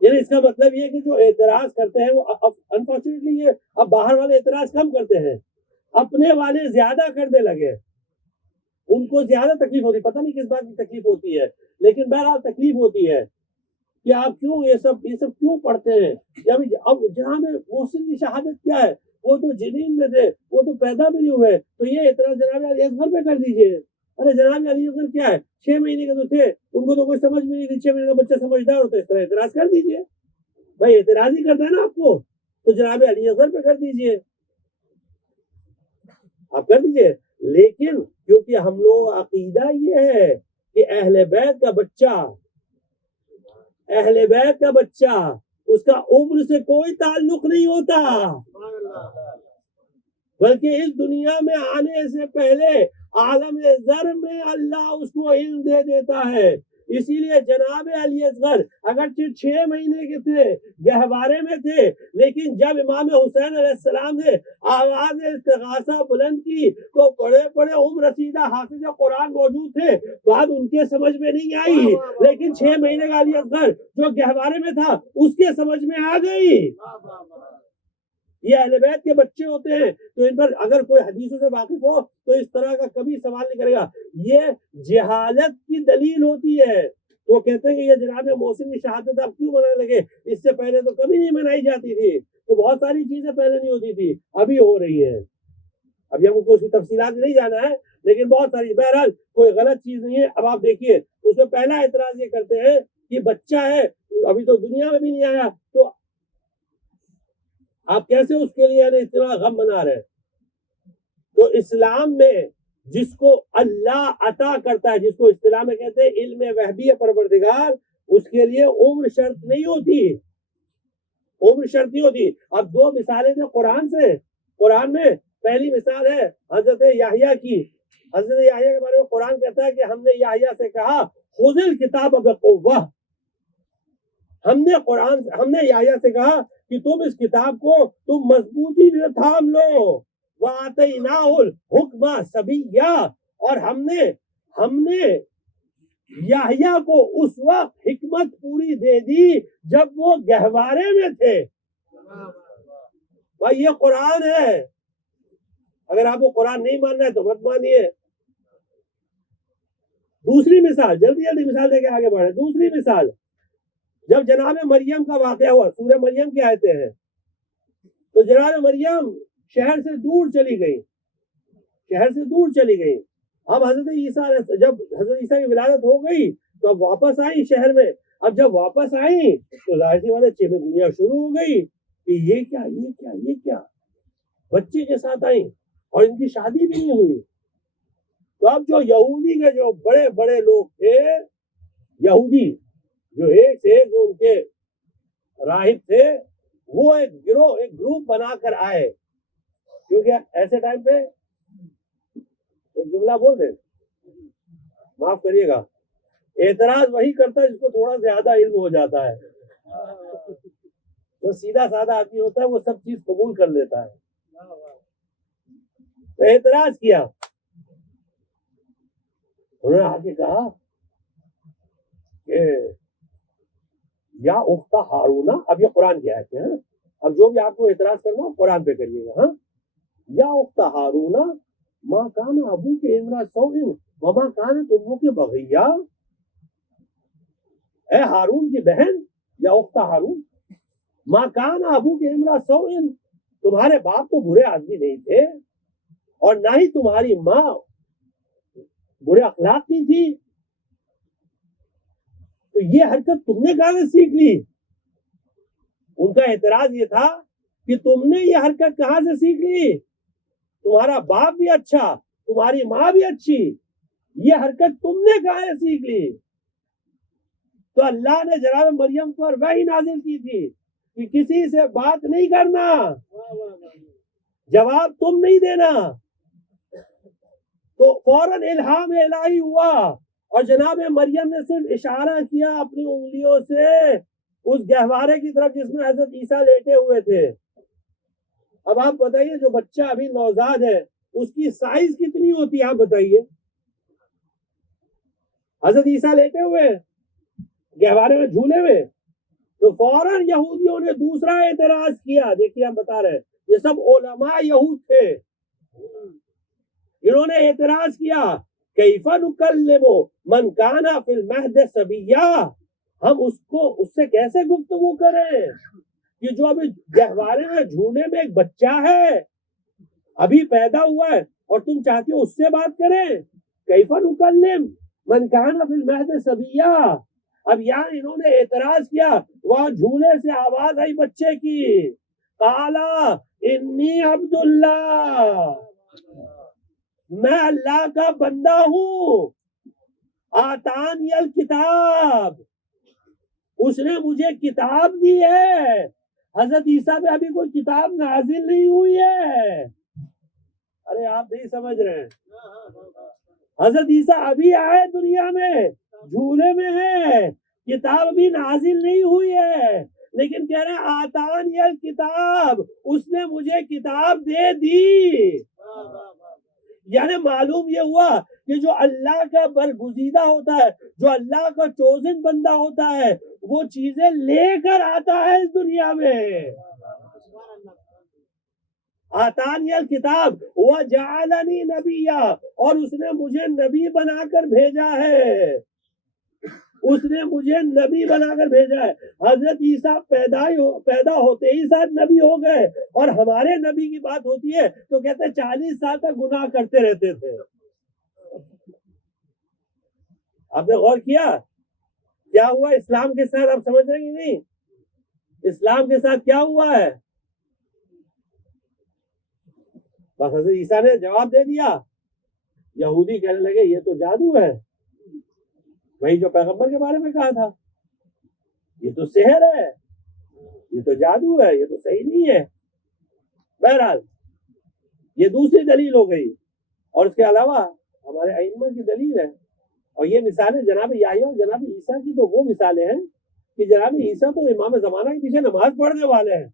یعنی اس کا مطلب یہ کہ جو اعتراض کرتے ہیں وہ انفارچونیٹلی یہ اب باہر والے اعتراض کم کرتے ہیں، اپنے والے زیادہ کرنے لگے. ان کو زیادہ تکلیف ہوتی، پتہ نہیں کس بات کی تکلیف ہوتی ہے، لیکن بہرحال تکلیف ہوتی ہے کہ آپ کیوں یہ سب کیوں پڑھتے ہیں. اب جہاں میں محسن کی شہادت کیا ہے؟ وہ تو جنین میں تھے، وہ تو پیدا بھی نہیں ہوئے. تو یہ اعتراض جناب علی اصغر پہ کر دیجئے. ارے جناب علی اصغر کیا ہے؟ 6 مہینے کے تو تھے، ان کو تو کوئی سمجھ میں نہیں تھی. 6 مہینے کا بچہ سمجھدار ہوتا ہے، اس طرح اعتراض کر دیجئے. بھائی اعتراض ہی کرتا ہے نا آپ کو، تو جناب علی اصغر پہ کر دیجئے، آپ کر دیجئے. لیکن کیونکہ ہم لوگ عقیدہ یہ ہے کہ اہل بیت کا بچہ اس کا عمر سے کوئی تعلق نہیں ہوتا، بلکہ اس دنیا میں آنے سے پہلے عالم ذر میں اللہ اس کو علم دے دیتا ہے. اسی لیے جناب علی اصغر اگرچہ 6 مہینے کے تھے، گہوارے میں تھے، لیکن جب امام حسین علیہ السلام نے آواز استغاثہ بلند کی تو بڑے بڑے عمر رسیدہ حافظ قرآن موجود تھے. بات ان کے سمجھ میں نہیں آئی، لیکن 6 مہینے کا علی اصغر جو گہوارے میں تھا اس کے سمجھ میں آ گئی. یہ اہل بیت کے بچے ہوتے ہیں، تو ان پر اگر کوئی حدیثوں سے واقف ہو تو اس طرح کا کبھی سوال نہیں کرے گا. یہ جہالت کی دلیل ہوتی ہے. تو کہتے ہیں کہ یہ جناب محسن کی شہادت آپ کیوں منانے لگے؟ اس سے پہلے تو کبھی نہیں منائی جاتی تھی. تو بہت ساری چیزیں پہلے نہیں ہوتی تھی، ابھی ہو رہی ہیں. ابھی ہم کو اس کی تفصیلات نہیں جانا ہے، لیکن بہت ساری. بہرحال کوئی غلط چیز نہیں ہے. اب آپ دیکھیے اس میں پہلا اعتراض یہ کرتے ہیں کہ بچہ ہے ابھی تو دنیا میں بھی نہیں آیا، تو آپ کیسے اس کے لیے اتنا غم منا رہے ہیں؟ تو اسلام میں جس کو اللہ عطا کرتا ہے، جس کو اصطلاح میں کہتے ہیں علم وہبی پروردگار، اس کے لیے عمر شرط نہیں ہوتی. اب 2 مثالیں تھے قرآن سے. قرآن میں پہلی مثال ہے حضرت یحییٰ کی. حضرت یحییٰ کے بارے میں قرآن کہتا ہے کہ ہم نے یحییٰ سے کہا خذ الکتاب بقوہ. ہم نے یحییٰ سے کہا کہ تم اس کتاب کو تم مضبوطی سے تھام لو. وَآتَيْنَاهُ الْحُكْمَ صَبِيًّا، اور ہم نے یحییٰ کو اس وقت حکمت پوری دے دی جب وہ گہوارے میں تھے. بھائی یہ قرآن ہے. اگر آپ کو قرآن نہیں ماننا ہے تو مت مانیے. دوسری مثال، جلدی مثال دے کے آگے بڑھے. دوسری مثال، جب جناب مریم کا واقعہ ہوا، سورہ مریم کی آیتیں ہیں، تو جناب مریم شہر سے دور چلی گئی. اب جب حضرت عیسیٰ کی ولادت ہو گئی تو اب واپس آئی شہر میں. اب جب واپس آئی تو ظاہر سی بات ہے چیمیں گوئیاں شروع ہو گئی کہ یہ کیا بچے کے ساتھ آئیں اور ان کی شادی بھی نہیں ہوئی. تو اب جو یہودی کے جو بڑے بڑے لوگ تھے، یہودی جو ایک سے ایک جو ان کے راہب تھے، وہ ایک گروپ بنا کر آئے. کیونکہ ایسے ٹائم پہ ایک جملہ بول دیں، معاف کریے گا، اعتراض وہی کرتا ہے جس کو تھوڑا زیادہ علم ہو جاتا ہے. جو سیدھا سادہ آدمی ہوتا ہے وہ سب چیز قبول کر لیتا ہے. تو اعتراض کیا، انہوں نے آگے کہا کہ یا اخت ہارون. اب یہ قرآن کی آیت ہے، اب جو بھی آپ کو اعتراض کرنا قرآن پہ کریے گا. یا اخت ہارون ما کان ابوک امرأ سوء وما كانت امك بغیا، اے ہارون کی بہن یا اخت ہارون، ما کان ابوک امرا سوء، تمہارے باپ تو برے آدمی نہیں تھے اور نہ ہی تمہاری ماں برے اخلاق کی تھی، تو یہ حرکت تم نے کہاں سے سیکھ لی؟ ان کا اعتراض یہ تھا کہ تم نے یہ حرکت کہاں سے سیکھ لی؟ تمہارا باپ بھی اچھا، تمہاری ماں بھی اچھی، یہ حرکت تم نے کہاں سے سیکھ لی؟ تو اللہ نے جناب مریم پر وحی نازل کی تھی کہ کسی سے بات نہیں کرنا، جواب تم نہیں دینا۔ تو فوراً الہام الہی ہوا اور جناب مریم نے صرف اشارہ کیا اپنی انگلیوں سے اس گہوارے کی طرف جس میں حضرت عیسیٰ لیٹے ہوئے تھے۔ اب آپ بتائیے جو بچہ ابھی نوزاد ہے اس کی سائز کتنی ہوتی ہے؟ آپ بتائیے۔ حضرت عیسیٰ لیٹے ہوئے گہوارے میں جھولے ہوئے، تو فوراً یہودیوں نے دوسرا اعتراض کیا۔ دیکھیے ہم بتا رہے ہیں یہ سب علماء یہود تھے، انہوں نے اعتراض کیا کیف نکلم من کان فی المہد صبیا، ہم اس سے کیسے گفتگو کریں کہ جو ابھی گہوارے میں جھولے میں ایک بچہ ہے ابھی پیدا ہوا ہے اور تم چاہتے ہو اس سے بات کریں؟ کیف نکلم من کان فی المہد صبیا۔ اب یہاں انہوں نے اعتراض کیا، وہاں جھولے سے آواز آئی بچے کی، قالا انی عبد اللہ، میں اللہ کا بندہ ہوں، آتانی الکتاب، اس نے مجھے کتاب دی ہے۔ حضرت عیسیٰ پہ ابھی کوئی کتاب نازل نہیں ہوئی ہے۔ ارے آپ نہیں سمجھ رہے ہیں، حضرت عیسیٰ ابھی آئے دنیا میں، جھولے میں ہے، کتاب ابھی نازل نہیں ہوئی ہے، لیکن کہہ رہے ہیں آتانی الکتاب، اس نے مجھے کتاب دے دی۔ یعنی معلوم یہ ہوا کہ جو اللہ کا برگزیدہ ہوتا ہے، جو اللہ کا چوزن بندہ ہوتا ہے، وہ چیزیں لے کر آتا ہے اس دنیا میں۔ آتانی الکتاب وجعلنی نبیا، اور اس نے مجھے نبی بنا کر بھیجا ہے، اس نے مجھے نبی بنا کر بھیجا ہے۔ حضرت عیسیٰ پیدا ہوتے ہی ساتھ نبی ہو گئے، اور ہمارے نبی کی بات ہوتی ہے تو کہتے ہیں 40 سال تک گناہ کرتے رہتے تھے۔ آپ نے غور کیا کیا ہوا اسلام کے ساتھ؟ آپ سمجھ رہے ہیں کہ نہیں؟ اسلام کے ساتھ کیا ہوا ہے؟ بس حضرت عیسیٰ نے جواب دے دیا، یہودی کہنے لگے یہ تو جادو ہے، وہی جو پیغمبر کے بارے میں کہا تھا، یہ تو سحر ہے، یہ تو جادو ہے، یہ تو صحیح نہیں ہے۔ بہرحال یہ دوسری دلیل ہو گئی، اور اس کے علاوہ ہمارے ائمہ کی دلیل ہے، اور یہ مثالیں جناب یحییٰ اور جناب عیسیٰ کی تو وہ مثالیں ہیں کہ جناب عیسیٰ تو امام زمانہ کے پیچھے نماز پڑھنے والے ہیں،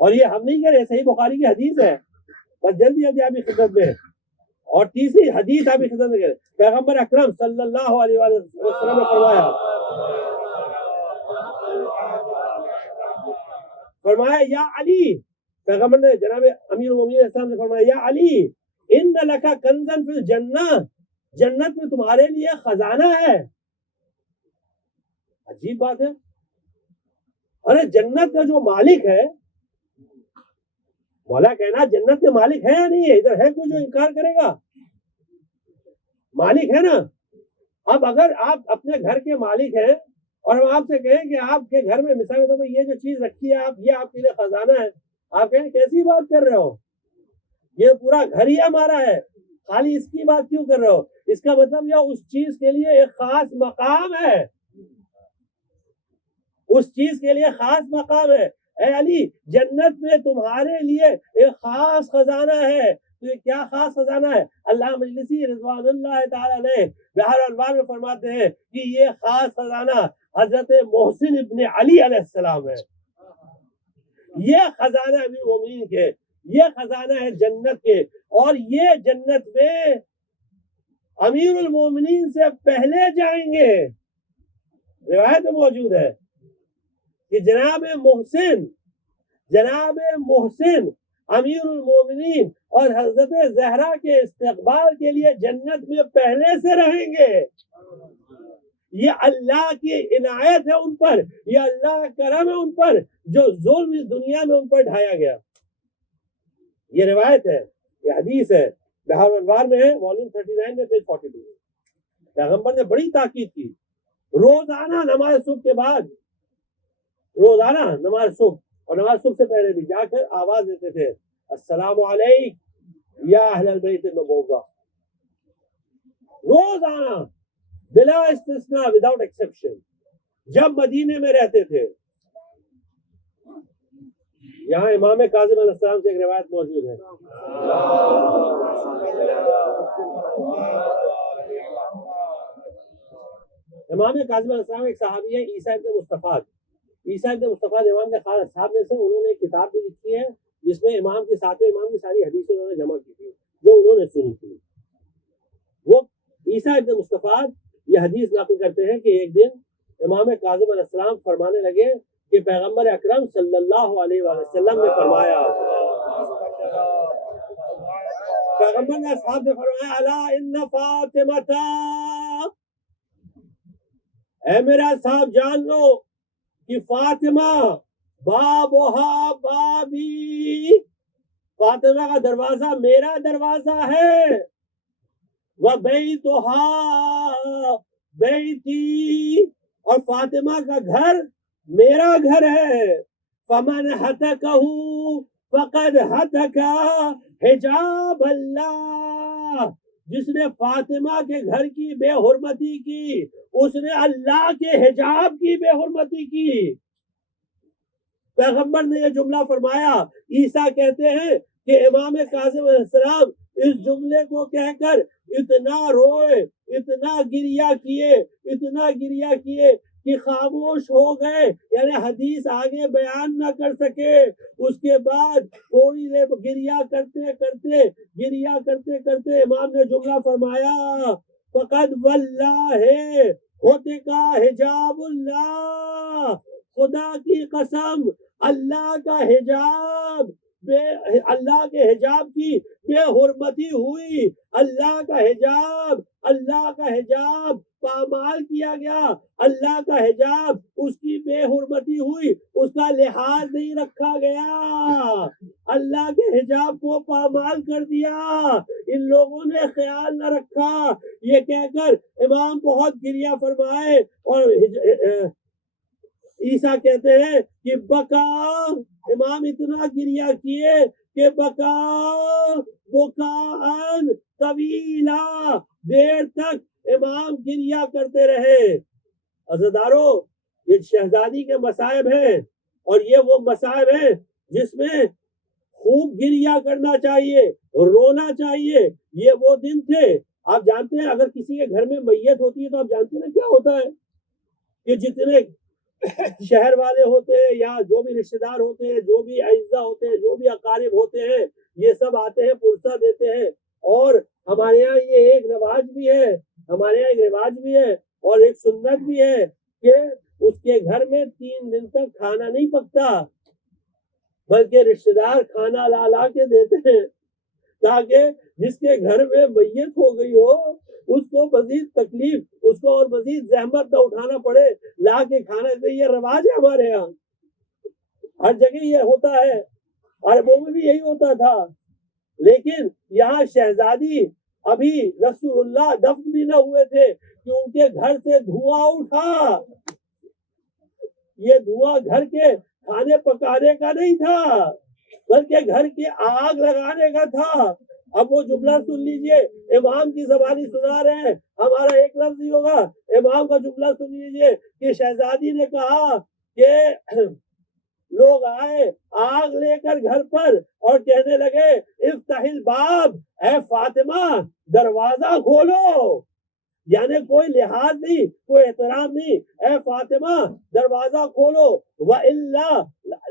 اور یہ ہم نہیں کہہ رہے، صحیح بخاری کی حدیث ہے، بس جلدی جلدی آپ کی خدمت میں۔ اور تیسری حدیث آپ کی خدمت میں، پیغمبر اکرم صلی اللہ علیہ وسلم نے فرمایا یا علی، پیغمبر نے جناب امیر المومنین السلام نے فرمایا یا علی ان لک کنزا فی الجنہ، جنت میں تمہارے لیے خزانہ ہے۔ عجیب بات ہے، ارے جنت کا جو مالک ہے، مولا کہنا جنت کے مالک ہے یا نہیں ہے؟ ادھر ہے کوئی جو انکار کرے گا؟ مالک ہے نا۔ اب اگر آپ اپنے گھر کے مالک ہیں اور ہم آپ سے کہیں کہ آپ کے گھر میں مثال کے طور پر یہ جو چیز رکھی ہے آپ، یہ آپ کے لیے خزانہ ہے، آپ کہیں کیسی بات کر رہے ہو، یہ پورا گھر ہی ہمارا ہے، خالی اس کی بات کیوں کر رہے ہو؟ اس کا مطلب یہ اس چیز کے لیے ایک خاص مقام ہے، اس چیز کے لیے خاص مقام ہے۔ اے علی جنت میں تمہارے لیے ایک خاص خزانہ ہے۔ تو یہ کیا خاص خزانہ ہے؟ اللہ مجلسی رضوان اللہ تعالی علیہ بہار انوار میں فرماتے ہیں کہ یہ خاص خزانہ حضرت محسن ابن علی علیہ السلام ہے۔ یہ خزانہ امیر المومنین کے، یہ خزانہ ہے جنت کے، اور یہ جنت میں امیر المومنین سے پہلے جائیں گے۔ روایت میں موجود ہے کہ جناب محسن امیر المومنین اور حضرت زہرا کے استقبال کے لیے جنت میں پہلے سے رہیں گے. یہ اللہ کی عنایت ہے ان پر, یہ اللہ کا کرم ہے ان پر, جو ظلم اس دنیا میں ان پر ڈھایا گیا. یہ روایت ہے, یہ حدیث ہے, بہار الانوار میں ہے, والیوم 39 میں پیج 42. پیغمبر نے بڑی تاکید کی, روزانہ نماز صبح کے بعد, روزانہ نماز صبح اور نماز صبح سے پہلے بھی جا کر آواز دیتے تھے, السلام علیکم یا اہل البیت المبوہ. روزانہ بلا استثناء, وداؤٹ ایکسیپشن, جب مدینے میں رہتے تھے. یہاں امام کاظم علیہ السلام سے ایک روایت موجود ہے. امام کاظم علیہ السلام ایک صحابی ہے, عیسیٰ ابن مصطفیٰ. عیسیٰ ابن مصطفیٰ امام کے خاص اصحاب میں سے, انہوں نے ایک کتاب بھی لکھی ہے جس میں امام کے ساتھ امام کی ساری حدیثیں انہوں نے جمع کی تھی جو انہوں نے سنی تھی. وہ عیسیٰ ابن مصطفیٰ یہ حدیث نقل کرتے ہیں کہ ایک دن امام کاظم علیہ السلام فرمانے لگے کہ پیغمبر اکرم صلی اللہ علیہ وآلہ وسلم نے فرمایا, پیغمبر نے اصحاب سے فرمایا, الا ان فاطمہ, اے میرا صاحب جان لو کہ فاطمہ بابوہا بابی, فاطمہ کا دروازہ میرا دروازہ ہے, وَبَيْتُهَا بَيْتِي, اور فاطمہ کا گھر میرا گھر ہے. فَمَنْ هَتَكَهُ فَقَدْ هَتَكَ حجاب اللہ, جس نے فاطمہ کے گھر کی بے حرمتی کی اس نے اللہ کے حجاب کی بے حرمتی کی. پیغمبر نے یہ جملہ فرمایا. عیسیٰ کہتے ہیں کہ امام کاظم علیہ السلام اس جملے کو کہہ کر اتنا روئے, اتنا گریہ کیے کہ خاموش ہو گئے, یعنی حدیث آگے بیان نہ کر سکے. اس کے بعد تھوڑی دیر گریہ کرتے امام نے جملہ فرمایا, فقد واللہ ہوتکا حجاب اللہ, خدا کی قسم اللہ کا حجاب, اللہ کے حجاب کی بے حرمتی ہوئی, اللہ کا حجاب پامال کیا گیا, اللہ کا حجاب اس کی بے حرمتی ہوئی, اس کا لحاظ نہیں رکھا گیا, اللہ کے حجاب کو پامال کر دیا, ان لوگوں نے خیال نہ رکھا. یہ کہہ کر امام بہت گریہ فرمائے, اور عیسیٰ کہتے ہیں کہ بکا, امام اتنا گریہ کیے کہ بکاءن طویلا, دیر تک امام گریہ کرتے رہے. عزیزارو, یہ شہزادی کے مصائب ہیں, اور یہ وہ مصائب ہیں جس میں خوب گریہ کرنا چاہیے, رونا چاہیے. یہ وہ دن تھے, آپ جانتے ہیں اگر کسی کے گھر میں میت ہوتی ہے تو آپ جانتے ہیں کیا ہوتا ہے کہ جتنے شہر والے ہوتے ہیں یا جو بھی رشتہ دار ہوتے ہیں, جو بھی اعزاء ہوتے ہیں, جو بھی اقارب ہوتے ہیں, یہ سب آتے ہیں, پرسہ دیتے ہیں. اور ہمارے یہاں یہ ایک رواج بھی ہے اور ایک سنت بھی ہے کہ اس کے گھر میں 3 دن تک کھانا نہیں پکتا, بلکہ رشتہ دار کھانا لا کے دیتے ہیں تاکہ جس کے گھر میں میت ہو گئی ہو اس کو مزید تکلیف, اس کو اور مزید زحمت نہ اٹھانا پڑے, لا کے کھانا دے. یہ رواج ہے ہمارے یہاں, ہر جگہ یہ ہوتا ہے, عربوں میں بھی یہی ہوتا تھا. لیکن یہاں شہزادی ابھی رسول اللہ دفن بھی نہ ہوئے تھے کہ ان کے گھر سے دھواں اٹھا. یہ دھواں گھر کے کھانے پکانے کا نہیں تھا بلکہ گھر کی آگ لگانے کا تھا. اب وہ جملہ سن لیجئے, امام کی زبانی سنا رہے ہیں, ہمارا ایک لفظ نہیں ہوگا, امام کا جملہ سن لیجئے کہ شہزادی نے کہا کہ لوگ آئے آگ لے کر گھر پر اور کہنے لگے افتح الباب, اے فاطمہ دروازہ کھولو. یعنی کوئی لحاظ نہیں, کوئی احترام نہیں, اے فاطمہ دروازہ کھولو. وَإِلَّا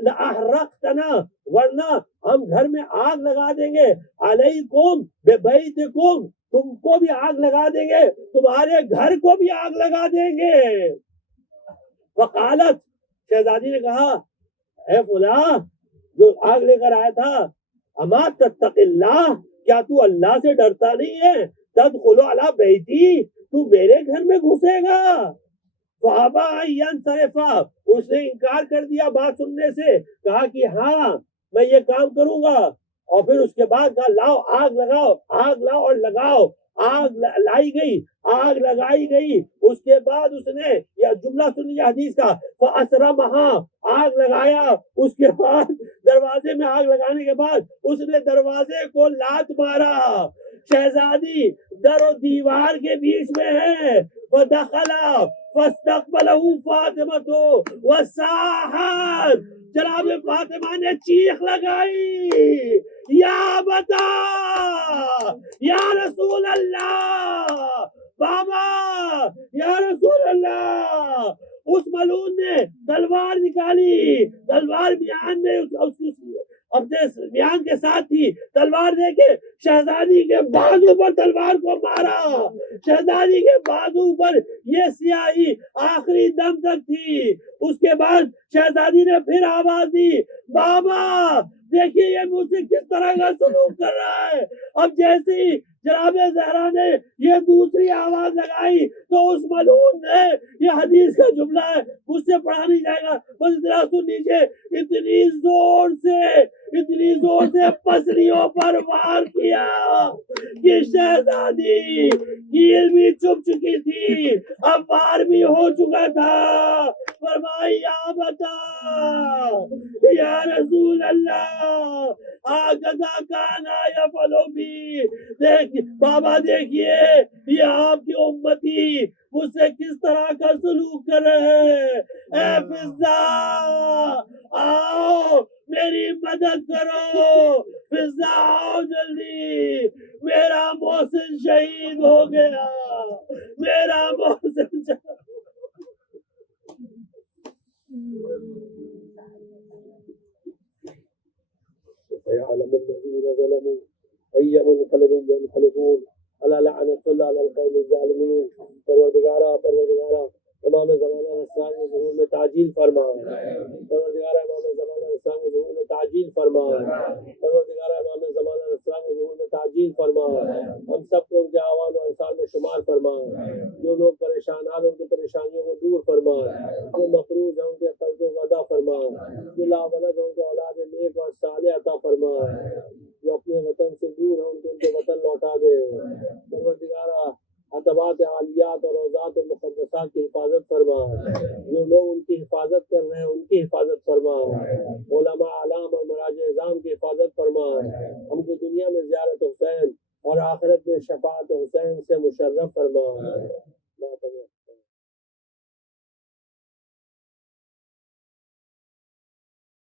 لَأَحْرَقْتَنَا, ورنہ ہم گھر میں آگ لگا دیں گے. عَلَيْكُمْ بِبَيْتِكُمْ, تم کو بھی آگ لگا دیں گے, تمہارے گھر کو بھی آگ لگا دیں گے. وقالت, شہزادی نے کہا اے فلاں جو آگ لے کر آیا تھا, اما تتق اللہ، کیا تو اللہ سے ڈرتا نہیں ہے؟ تدخل علی بیتی، تو میرے گھر میں گھسے گا؟ فابا ینصرفا، اس نے انکار کر دیا بات سننے سے، کہا کہ ہاں میں یہ کام کروں گا، اور پھر اس کے بعد کہا لاؤ آگ لگاؤ، آگ لاؤ اور لگاؤ، آگ لائی گئی، آگ لگائی گئی، اس کے بعد اس نے یہ جملہ سنیے حدیث کا، فَأَسْرَمَهَا، آگ لگایا، اس کے بعد دروازے میں آگ لگانے کے بعد اس نے دروازے کو لات مارا، شہزادی در و دیوار کے بیچ میں ہے، فَدَخَلَ فَاسْتَقْبَلَهُ فَاطِمَةُ وَصَاحَتْ، جناب فاطمہ نے چیخ لگائی، یا بتا یا رسول اللہ، بابا یا رسول اللہ۔ اس ملعون نے تلوار نکالی، تلوار میان میں اپنے میان کے ساتھ تھی، تلوار دے کے شہزادی کے بازو پر تلوار کو مارا، شہزادی کے بازو پر یہ سیاہی آخری دم تک تھی۔ اس کے بعد شہزادی نے پھر آواز دی، بابا دیکھیے یہ مجھ سے کس طرح کا سلوک کر رہا ہے۔ اب جیسے ہی جناب زہرا نے یہ دوسری آواز لگائی تو اس ملعون نے، یہ حدیث کا جملہ ہے، مجھ سے پڑھا نہیں جائے گا، بس ذرا سن لیجیے، اتنی زور سے پسلیوں پر وار کیا کہ شہزادی کیل بھی چپ چکی تھی، اب وار بھی ہو چکا تھا۔ فرمایا یا بتا یا رسول اللہ، آگدا کانا یفعلو بی، دیکھ بابا دیکھیے یہ آپ کی امتی مجھ سے کس طرح کا سلوک کر رہے ہیں۔ اے فضا آؤ میری مدد کرو، فضا آؤ جلدی، میرا محسن شہید ہو گیا، میرا محسن شہید۔ فَيَعْلَمُ الَّذِينَ ظَلَمُوا أَيَّ مُنقَلِبٍ يَنقَلِبُونَ أَلَا لَعْنَةُ اللَّهِ عَلَى الْقَوْمِ الظَّالِمِينَ۔ پروردگارہ امام زمانہ رسال و ظہور میں تعجیل فرما، پروردگارہ امام زمانہ رسال و ظہور میں تعجیل فرما، پروردگارہ امام زمانہ رسال و ظہور میں تعجیل فرما، ہم سب کو ان کے اعوان و انصار میں شمار فرما، جو لوگ پریشان ہیں ان کی پریشانیوں کو دور فرما، جو مقروض ہیں ان کے قرضوں کو ادا فرما، جو لاولد ہیں ان کو اولاد نیک اور صالح عطا فرما، جو اپنے وطن سے دور ہیں ان کے وطن لوٹا دے۔ پروردگارہ عتبات عالیات اور روضات اور مقدسات کی حفاظت فرما، جو لوگ ان کی حفاظت کر رہے ہیں ان کی حفاظت فرما، علماء اعلام اور مراجع اعظام کی حفاظت فرما، ہم کو دنیا میں زیارت حسین اور آخرت میں شفاعت حسین سے مشرف فرما۔